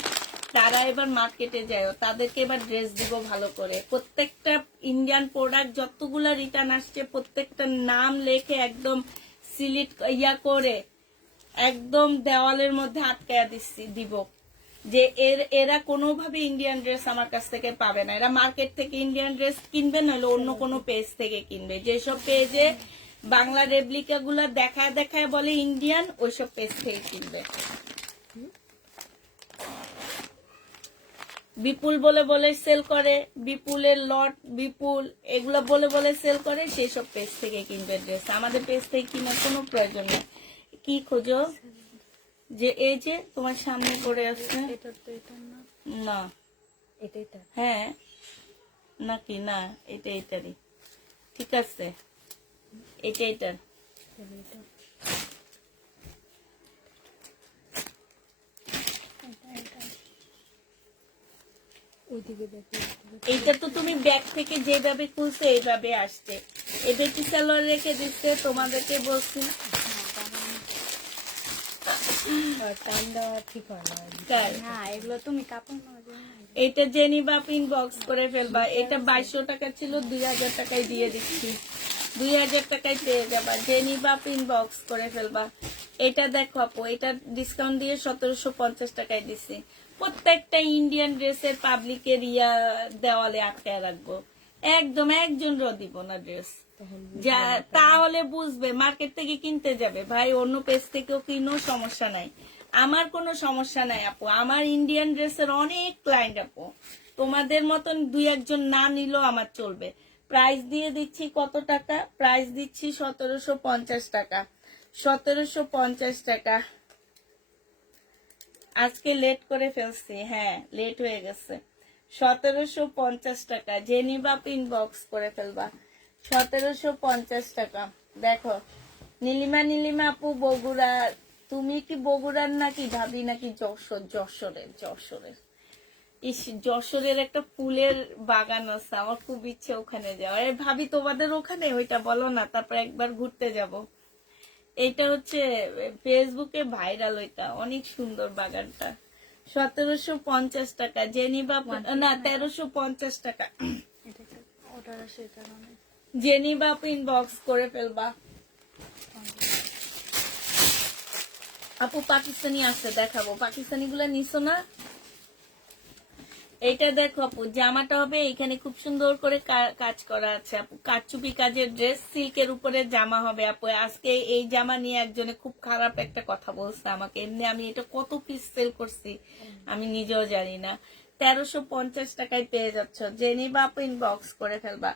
তারা এবার মার্কেটে যায়, তাদেরকে এবার ড্রেস দিব ভালো করে। প্রত্যেকটা ইন্ডিয়ান প্রোডাক্ট যতগুলা রিটার্ন আসছে, প্রত্যেকটা নাম লেখে একদম সিলেক্ট করে একদম দেওয়ালের মধ্যে আটকায়া দিব, যে এরা কোনোভাবে ইন্ডিয়ান ড্রেস আমার কাছ থেকে পাবে না। এরা মার্কেট থেকে ইন্ডিয়ান ড্রেস কিনবে, নাহলে অন্য কোনো পেজ থেকে কিনবে। যেসব পেজে বাংলা রেপ্লিকা গুলা দেখায় দেখায় বলে ইন্ডিয়ান, ওইসব পেজ থেকে কিনবে। বিপুল বলে বলে সেল করে, বিপুলের লট, বিপুল এগুলো বলে বলে সেল করে, সেই সব পেজ থেকে কিনবে ড্রেস। আমাদের পেজ থেকে কিনার কোনো প্রয়োজন নেই। কি খোঁজো? যে এই যে তোমার সামনে পড়ে আছে না, হ্যাঁ নাকি না, এটা এটারই। ঠিক আছে, এটা এটার। এইটা তো তুমি ব্যাগ থেকে যেভাবে খুলছে এইভাবে আসছে। এটা কি সালোয়ার রেখে দিচ্ছে, তোমাদেরকে বলছি এটা জেনি বাপ ইনবক্স করে ফেলবা। এটা 2200 টাকা ছিল, 2000 টাকায় দিয়ে দিচ্ছি। 2000 টাকায় পেয়ে যাবা। জেনি বাপ ইনবক্স করে ফেলবা। এটা দেখো আপু, এটা ডিসকাউন্ট দিয়ে 1750 টাকায় দিচ্ছি। প্রত্যেকটা ইন্ডিয়ান ড্রেসের পাবলিকের দেওয়ালে আটকায় রাখবো, একদম একজনও দিব না ড্রেস। যা তাহলে বুঝবে, মার্কেট থেকে কিনতে যাবে ভাই, অন্য পেজ থেকেও কিনো, সমস্যা নাই, আমার কোনো সমস্যা নাই আপু। আমার ইন্ডিয়ান ড্রেসের অনেক ক্লায়েন্ট আপু, তোমাদের মতন দুই একজন না নিলেও আমার চলবে। প্রাইস দিয়ে দিচ্ছি কত টাকা, প্রাইস দিচ্ছি 1750 টাকা। 1750 টাকা। আজকে লেট করে ফেলছি, হ্যাঁ লেট হয়ে গেছে। 1750 টাকা। জেনিবা ইনবক্স করে ফেলবা। 1750 টাকা। দেখো নীলিমা, নীলিমা আপু বগুড়া। তুমি কি বগুড়ার নাকি ভাবি, নাকি যশোরের? ইস, যশোরের একটা ফুলের বাগান আছে, আমার খুব ইচ্ছে ওখানে যাওয়ার। ভাবি তোমাদের ওখানে ওইটা বলো না, তারপর একবার ঘুরতে যাব। এটা হচ্ছে ফেসবুকে ভাইরাল, ওইটা অনেক সুন্দর বাগানটা। 1750 টাকা। জেনিবা না 1350 টাকা। জেনিবা ইনবক্স করে ফেলবা আপু। পাকিস্তানি আছে, দেখাবো। পাকিস্তানি গুলা নিছো না? এইটা দেখো আপু, জামাটা হবে এখানে খুব সুন্দর করে কাজ করা আছে আপু। কারচুপি কাজের ড্রেস, সিল্কের উপরে জামা হবে আপু। আজকে এই জামা নিয়ে একজনে খুব খারাপ একটা কথা বলছে আমাকে। এমনি আমি এটা কত পিস সেল করছি আমি নিজেও জানি না। 1350 টাকায় পেয়ে যাচ্ছ। জেনিবা আপু ইনবক্স করে ফেলবা।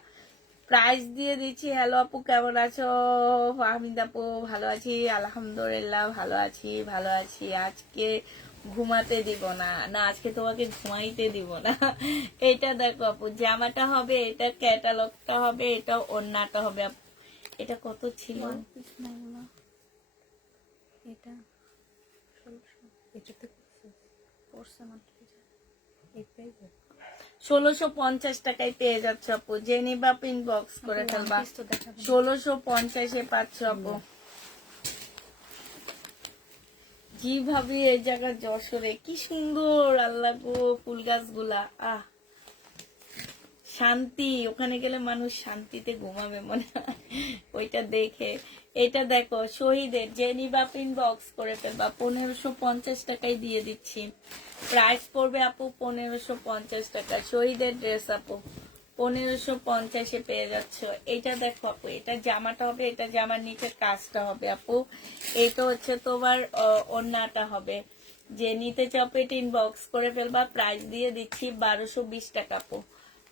প্রাইস দিয়ে দিচ্ছি। হ্যালো আপু, কেমন আছো? ফাহমিদ আপু, ভালো আছি আলহামদুলিল্লাহ, ভালো আছি। আজকে ঘুমাতে দিব না, না আজকে তোমাকে ঘুমাইতে দিব না। এটা দেখো আপু, জামাটা হবে, এটা ক্যাটালগটা হবে, এটা ওড়নাটা হবে আপু। এটা কত ছিল? 1650 টাকায় পেয়ে যাচ্ছ আপু, যে নিবা ইনবক্স করে ফেলবা। 1650-এ পাচ্ছ আপু। জি ভাবি এই জায়গা যশোরে কি সুন্দর, আল্লাহ গো ফুল গাছগুলা, আহ শান্তি, ওখানে গেলে মানুষ শান্তিতে ঘুমাবে মনে হয় ওইটা দেখে। এটা দেখো শহীদের, যে নিবা ইনবক্স করে ফেলবা, 1550 টাকায় দিয়ে দিচ্ছি। প্রাইস পড়বে আপু 1550 টাকা। শহীদের ড্রেস আপু 1550-এ পেয়ে যাচ্ছ। এটা দেখো আপু, এটা জামাটা হবে, এটা জামার নিচে কাজটা হবে আপু। এটা হচ্ছে তোমার ওড়নাটা হবে। যে নিতে চাও পেট ইনবক্স করে ফেলবা, প্রাইস দিয়ে দিচ্ছি 1220 টাকা আপু।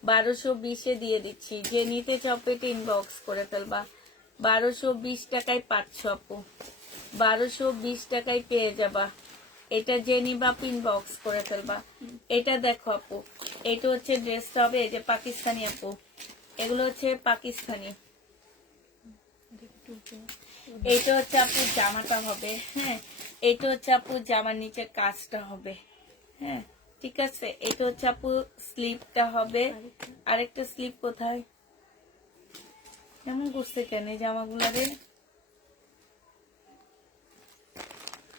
1220-এ দিয়ে দিচ্ছি। যে নিতে চাও পেট ইনবক্স করে ফেলবা, 1220 টাকায় পাচ্ছ আপু। 1220 টাকায় পেয়ে যাবা। এটা যে নিবা ইনবক্স করে ফেলবা। এটা দেখো আপু, এটা হচ্ছে ড্রেসটা হবে, এই যে পাকিস্তানি আপু, এগুলো হচ্ছে পাকিস্তানি। এটা হচ্ছে আপু জামাটা হবে, হ্যাঁ। এটা হচ্ছে আপু জামার নিচে কাজটা হবে, হ্যাঁ ঠিক আছে। এটা হচ্ছে আপু স্লিপটা হবে। আরেকটা স্লিপ কোথায়, কেমন করছে কেন এই জামাগুলারে?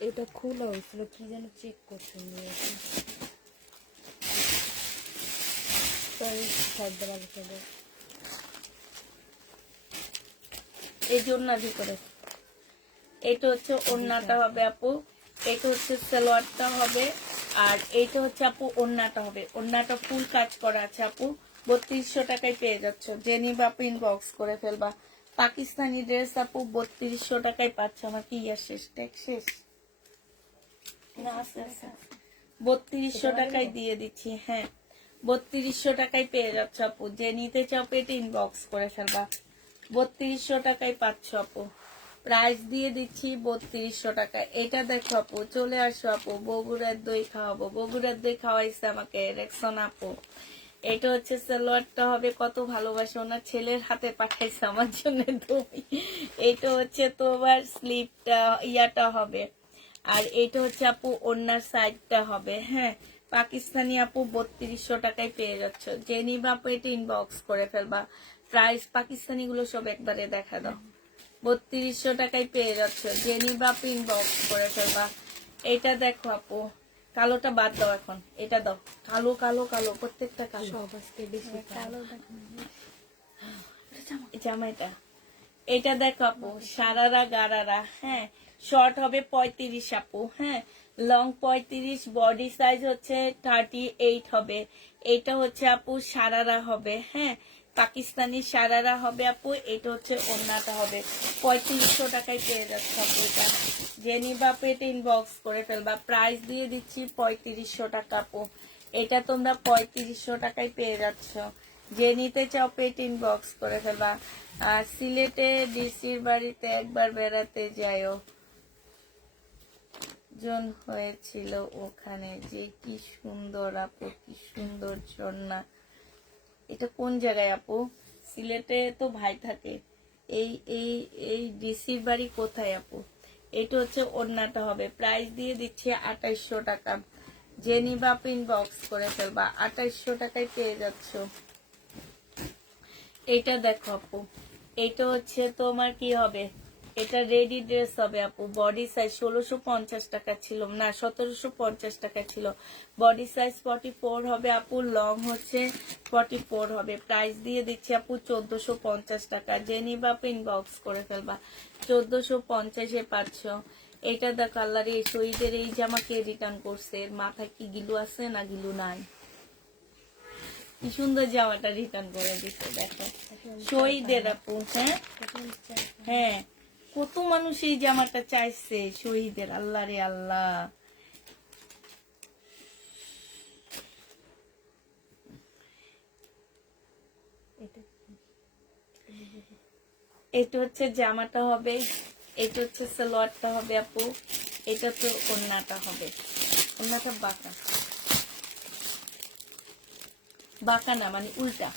এটা খোলা হয়েছিল, কি যেন চেক করতে এই জন্য ভিতরে। এটা হচ্ছে ওড়নাটা হবে আপু, এটা হচ্ছে সালোয়ারটা হবে, আর এইটা হচ্ছে আপু ওড়নাটা হবে। ওড়নাটা ফুল কাজ করা আছে আপু। 3200 টাকায় পেয়ে যাচ্ছ। যে নিবা আপু ইনবক্স করে ফেলবা। পাকিস্তানি ড্রেস আপু 3200 টাকায় পাচ্ছ। আমার কি ইয়ার শেষ, ট্যাক্স শেষ না? আছে আছে। 3200 টাকায় দিয়ে দিচ্ছি, হ্যাঁ 3200 টাকায় পেয়ে যাচ্ছ আপু। যে নিতে চাও পেটে ইনবক্স করে ফেলবা। 3200 টাকায় পাচ্ছ আপু। প্রাইস দিয়ে দিচ্ছি 3200 টাকা। এটা দেখো আপু, চলে আসো আপু, বগুড়ার দই খাওয়াবো। বগুড়ার দই খাওয়াইছে আমাকে রেক্সন আপু। এটা হচ্ছে সালোয়ারটা হবে, কত ভালোবাসে, ওনার ছেলের হাতে পাঠাইছে আমার জন্য দই। এটা হচ্ছে তোমার স্লিপটা, ইয়াটা হবে। আর এটা হচ্ছে আপু ওনার সাইডটা হবে, হ্যাঁ। পাকিস্তানি আপু 3200 টাকায় পেয়ে যাচ্ছ। যে নিবা আপু এটা ইনবক্স করে ফেলবা। প্রাইস পাকিস্তানি গুলো সব একবারে দেখা দাও। 3200 টাকায় পেয়ে যাচ্ছ। যে নিবা আপু ইনবক্স করে ফেলবা। এটা দেখো আপু, কালোটা বাদ দাও এখন, এটা দাও। কালো কালো কালো, প্রত্যেকটা কালো। সব আজকে বেশি কালো জামাইটা এটা দেখো আপু, সারারা গারারা, হ্যাঁ। শর্ট হবে 35 আপু, হ্যাঁ। লং 35, বডি সাইজ হচ্ছে 38 হবে। এটা হচ্ছে আপু সারারা হবে, হ্যাঁ। পাকিস্তানি সারারা হবে আপু। এটা হচ্ছে ওড়নাটা হবে। 3500 টাকায় পেয়ে যাচ্ছে আপু এটা। যে নিবা আপু এটা ইনবক্স করে ফেলবা। প্রাইস দিয়ে দিচ্ছি 3500 টাকা আপু। এটা তোমরা 3500 টাকায় পেয়ে যাচ্ছ। যে নিতে চাও পেট ইনবক্স করে ফেলবা। আর সিলেটে ডিসির বাড়িতে একবার বেড়াতে যাইও, জন হয়েছিল ওখানে, যে কি সুন্দর আপু, কি সুন্দর ঝর্ণা। এটা কোন জায়গায় আপু? সিলেটে তো ভাই থাকে। এই এই এই ডিসির বাড়ি কোথায় আপু? এটা হচ্ছে ওড়নাটা হবে। প্রাইস দিয়ে দিচ্ছে 2800 টাকা। যে নিবা আপু ইনবক্স করে ফেলবা। 2800 টাকায় পেয়ে যাচ্ছ। এটা দেখো আপু, এটা হচ্ছে তোমার কি হবে, এটা রেডি ড্রেস হবে আপু। বডি সাইজ 1650 টাকা ছিল, না 1750 টাকা ছিল। বডি সাইজ 44 হবে আপু, লং হচ্ছে 44 হবে। প্রাইস দিয়ে দিচ্ছি আপু 1450 টাকা। যে নিবা আপু ইনবক্স করে ফেলবা। 1450-এ পাচ্ছ। এটা দেখো, আল্লাহর এই শহীদের এই জামাকে রিটার্ন করছে। এর মাথায় কি গিলু আছে না গিলু নাই? কি সুন্দর জামাটা রিটার্ন করে দিচ্ছে দেখো, শহীদের আপু, হ্যাঁ হ্যাঁ। কত মানুষ এই জামাটা চাইছে শহীদের, আল্লাহ রে আল্লাহ। এটা হচ্ছে জামাটা হবে, এটা হচ্ছে সালোয়ারটা হবে আপু। এটা তো ওড়নাটা হবে। ওড়নাটা বাঁকা, বাঁকা না মানে উল্টা,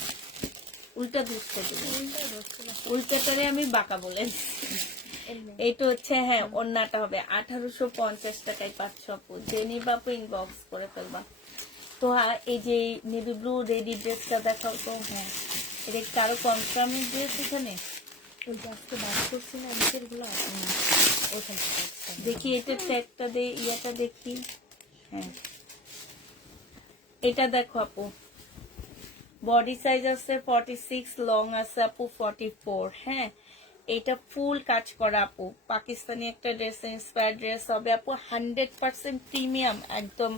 উল্টা ধরছে তুমি, উল্টাটারে আমি বাঁকা বলে। এইটা হচ্ছে, হ্যাঁ ওড়নাটা হবে। 1850 টাকায় পাচ্ছ আপু। যে নিবা আপু ইনবক্স করে ফেলবা। তো এই যে নেভি ব্লু রেডি ড্রেসটা দেখাও তো। হ্যাঁ, এটা কারো কনফার্মের ড্রেস এখানে। ওই যে আজকে বাস করছি না নিচের গুলো ওখান থেকে দেখি এটা ট্যাগটা দে, ইয়াটা দেখি। হ্যাঁ, এটা দেখো আপু, বডি সাইজ আছে 46, লং আছে আপু 44। হ্যাঁ, এটা ফুল কাজ করা আপু, পাকিস্তানি একটা ড্রেস, ইন্সপায়ার ড্রেস হবে আপু। 100% প্রিমিয়াম, একদম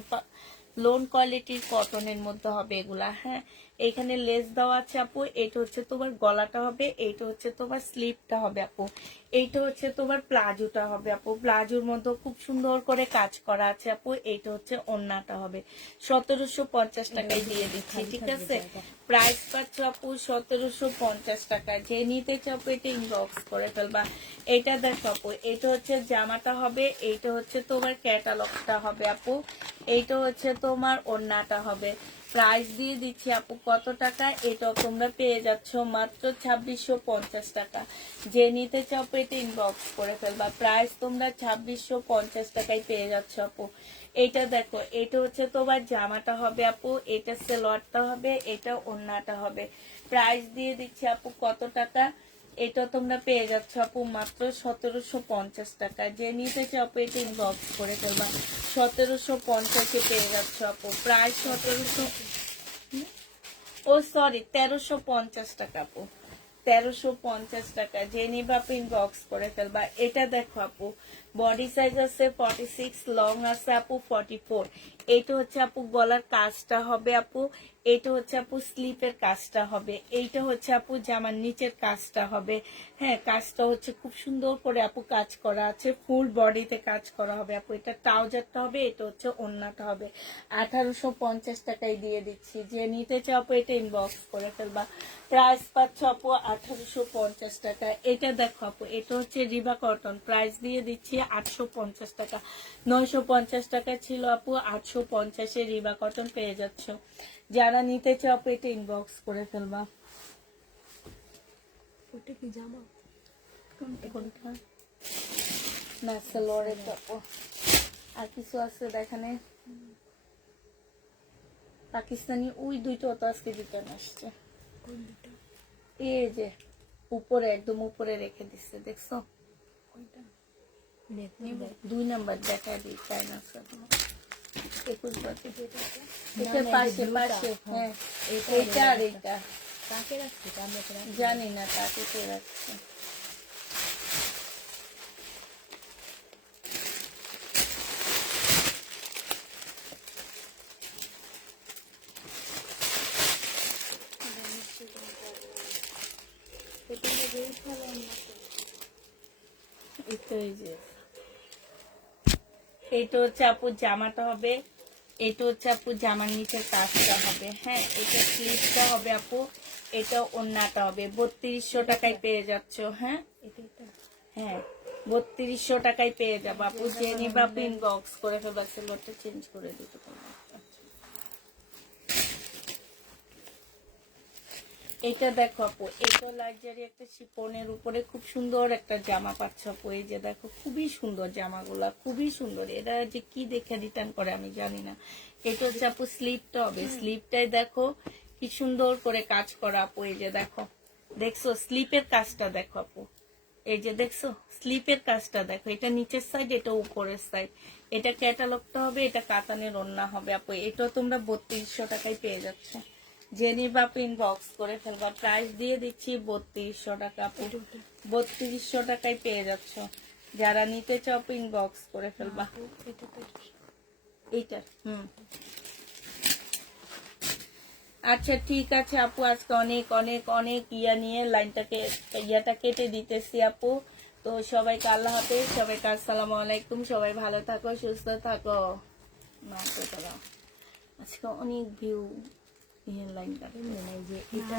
লোন কোয়ালিটির কটনের মধ্যে হবে এগুলা। হ্যাঁ, এখানে লেস দেওয়া আছে আপু। এটা হচ্ছে তোমার গলাটা হবে, এইটা হচ্ছে তোমার স্লিপটা হবে আপু, এইটা হচ্ছে তোমার প্লাজোটা হবে আপু। প্লাজোর মধ্যে খুব সুন্দর করে কাজ করা আছে আপু। এইটা হচ্ছে ওড়নাটা হবে। 1750 টাকায় দিয়ে দিচ্ছি, ঠিক আছে। প্রাইস পাচ্ছ আপু 1750 টাকা। যে নিতে চাও এটা ইনবক্স করে ফেলবা। এটা দেখো আপু, এটা হচ্ছে জামাটা হবে, এইটা হচ্ছে তোমার ক্যাটালগটা হবে আপু, এইটা হচ্ছে তোমার ওড়নাটা হবে। প্রাইস দিয়ে দিচ্ছি আপু কত টাকা, এটা তোমরা পেয়ে যাচ্ছ মাত্র 2650 টাকা। যে নিতে চাও এটা ইনবক্স করে ফেলবা। প্রাইস তোমরা 2650 টাকায় পেয়ে যাচ্ছ আপু। এটা দেখো, এটা হচ্ছে তোমার জামাটা হবে আপু, এটা সেলোয়ারটা হবে, এটা ওড়নাটা হবে। প্রাইস দিয়ে দিচ্ছি আপু কত টাকা, এটা তোমরা পেয়ে যাচ্ছ আপু মাত্র 1750 টাকা। যে নিতে চাও আপু এটা ইনবক্স করে ফেলবা। 1750-এ পেয়ে যাচ্ছ আপু। প্রাইস 1700, ও সরি 1350 টাকা আপু, 1350 টাকা। যে নিবা আপু ইনবক্স করে ফেলবা। এটা দেখো আপু, বডি সাইজ আছে 46, লং আছে আপু 44। এটা হচ্ছে আপু গলার কাজটা হবে আপু, এটা হচ্ছে আপু স্লিপের কাজটা হবে, এইটা হচ্ছে আপু জামার নিচের কাজটা হবে। হ্যাঁ, কাজটা হচ্ছে খুব সুন্দর করে আপু কাজ করা আছে, ফুল বডিতে কাজ করা হবে আপু। এটা ট্রাউজারটা হবে, এটা হচ্ছে ওড়নাটা হবে। 1850 টাকায় দিয়ে দিচ্ছি। যে নিতে চাও আপু এটা ইনবক্স করে ফেলবা। প্রাইস পাচ্ছ আপু 1850 টাকা। এটা দেখো আপু, এটা হচ্ছে রিবা কটন, প্রাইস দিয়ে দিচ্ছি 850 টাকা। 950 টাকা ছিল আপু, 850-এ রিবা কটন পেয়ে যাচ্ছ। যারা নিতে চাও আপু এটা ইনবক্স করে ফেলবা। ওটা কি জামা? কোনটা? না, সালোয়ারের আপু। আর কিছু আছে দেখানে, পাকিস্তানি ওই দুইটা তো আজকে রিটার্ন আসছে। কোন দুটো? এই যে উপরে, একদম উপরে রেখে দিচ্ছে, দেখছো? কোনটা? 2 নাম্বার দেখা দিই, চাইনা 21 বাজে। না, এটা না, পাশে এই যে ব্লুটা, পাশে, হ্যাঁ, এইটা এইটা আর এইটা কাকে রাখছি? আমরা তো রাখি। জানি না তাকে কে রাখছে। এটা যেই ফেলাম না তো। এইটা এই যে, এইটা হচ্ছে আপু জামাটা হবে, এটা হচ্ছে আপু জামার নিচের কাজটা হবে। হ্যাঁ, এটা স্লিপটা হবে আপু, এটা ওড়নাটা হবে। 3200 টাকায় পেয়ে যাচ্ছ। হ্যাঁ, এটা এটা হ্যাঁ, 3200 টাকায় পেয়ে যাবো আপু। যে নিবা আপু ইনবক্স করে ফেলবা। সেলোয়ারটা চেঞ্জ করে দিতে পারবো। এটা দেখো আপু, এটা লাক্সারি একটা শিফনের উপরে খুব সুন্দর একটা জামা পাচ্ছ আপু। এই যে দেখো, খুবই সুন্দর জামাগুলা, খুবই সুন্দর। এরা যে কি দেখে রিটার্ন করে আমি জানি না। এটা হচ্ছে আপু স্লিপটা হবে, স্লিপটাই দেখো কি সুন্দর করে কাজ করা আপু। এই যে দেখো, দেখছো স্লিপের কাজটা দেখো আপু, এই যে দেখছো স্লিপের কাজটা দেখো। এটা নিচের সাইড, এটা উপরের সাইড। এটা ক্যাটালগটা হবে, এটা কাতানের ওড়না হবে আপু। এটা তোমরা 3200 টাকায় পেয়ে যাচ্ছ। যে নিবা আপু ইনবক্স করে ফেলবা। প্রাইস দিয়ে দিচ্ছি 3200 টাকা আপু। 3200 টাকায় পেয়ে যাচ্ছ। যারা নিতে চাও আপু ইনবক্স করে ফেলবা। এটা তো এইটা আচ্ছা ঠিক আছে আপু, আজকে অনেক অনেক অনেক নিয়ে ইয়াটা কেটে দিতেছি আপু। তো সবাইকে আল্লাহ হাফেজ, সবাইকে আসসালামু আলাইকুম। সবাই ভালো থাকো, সুস্থ থাকো। না তো দাঁড়াও, আজকে অনেক ভিউ লাইনটা যে এটা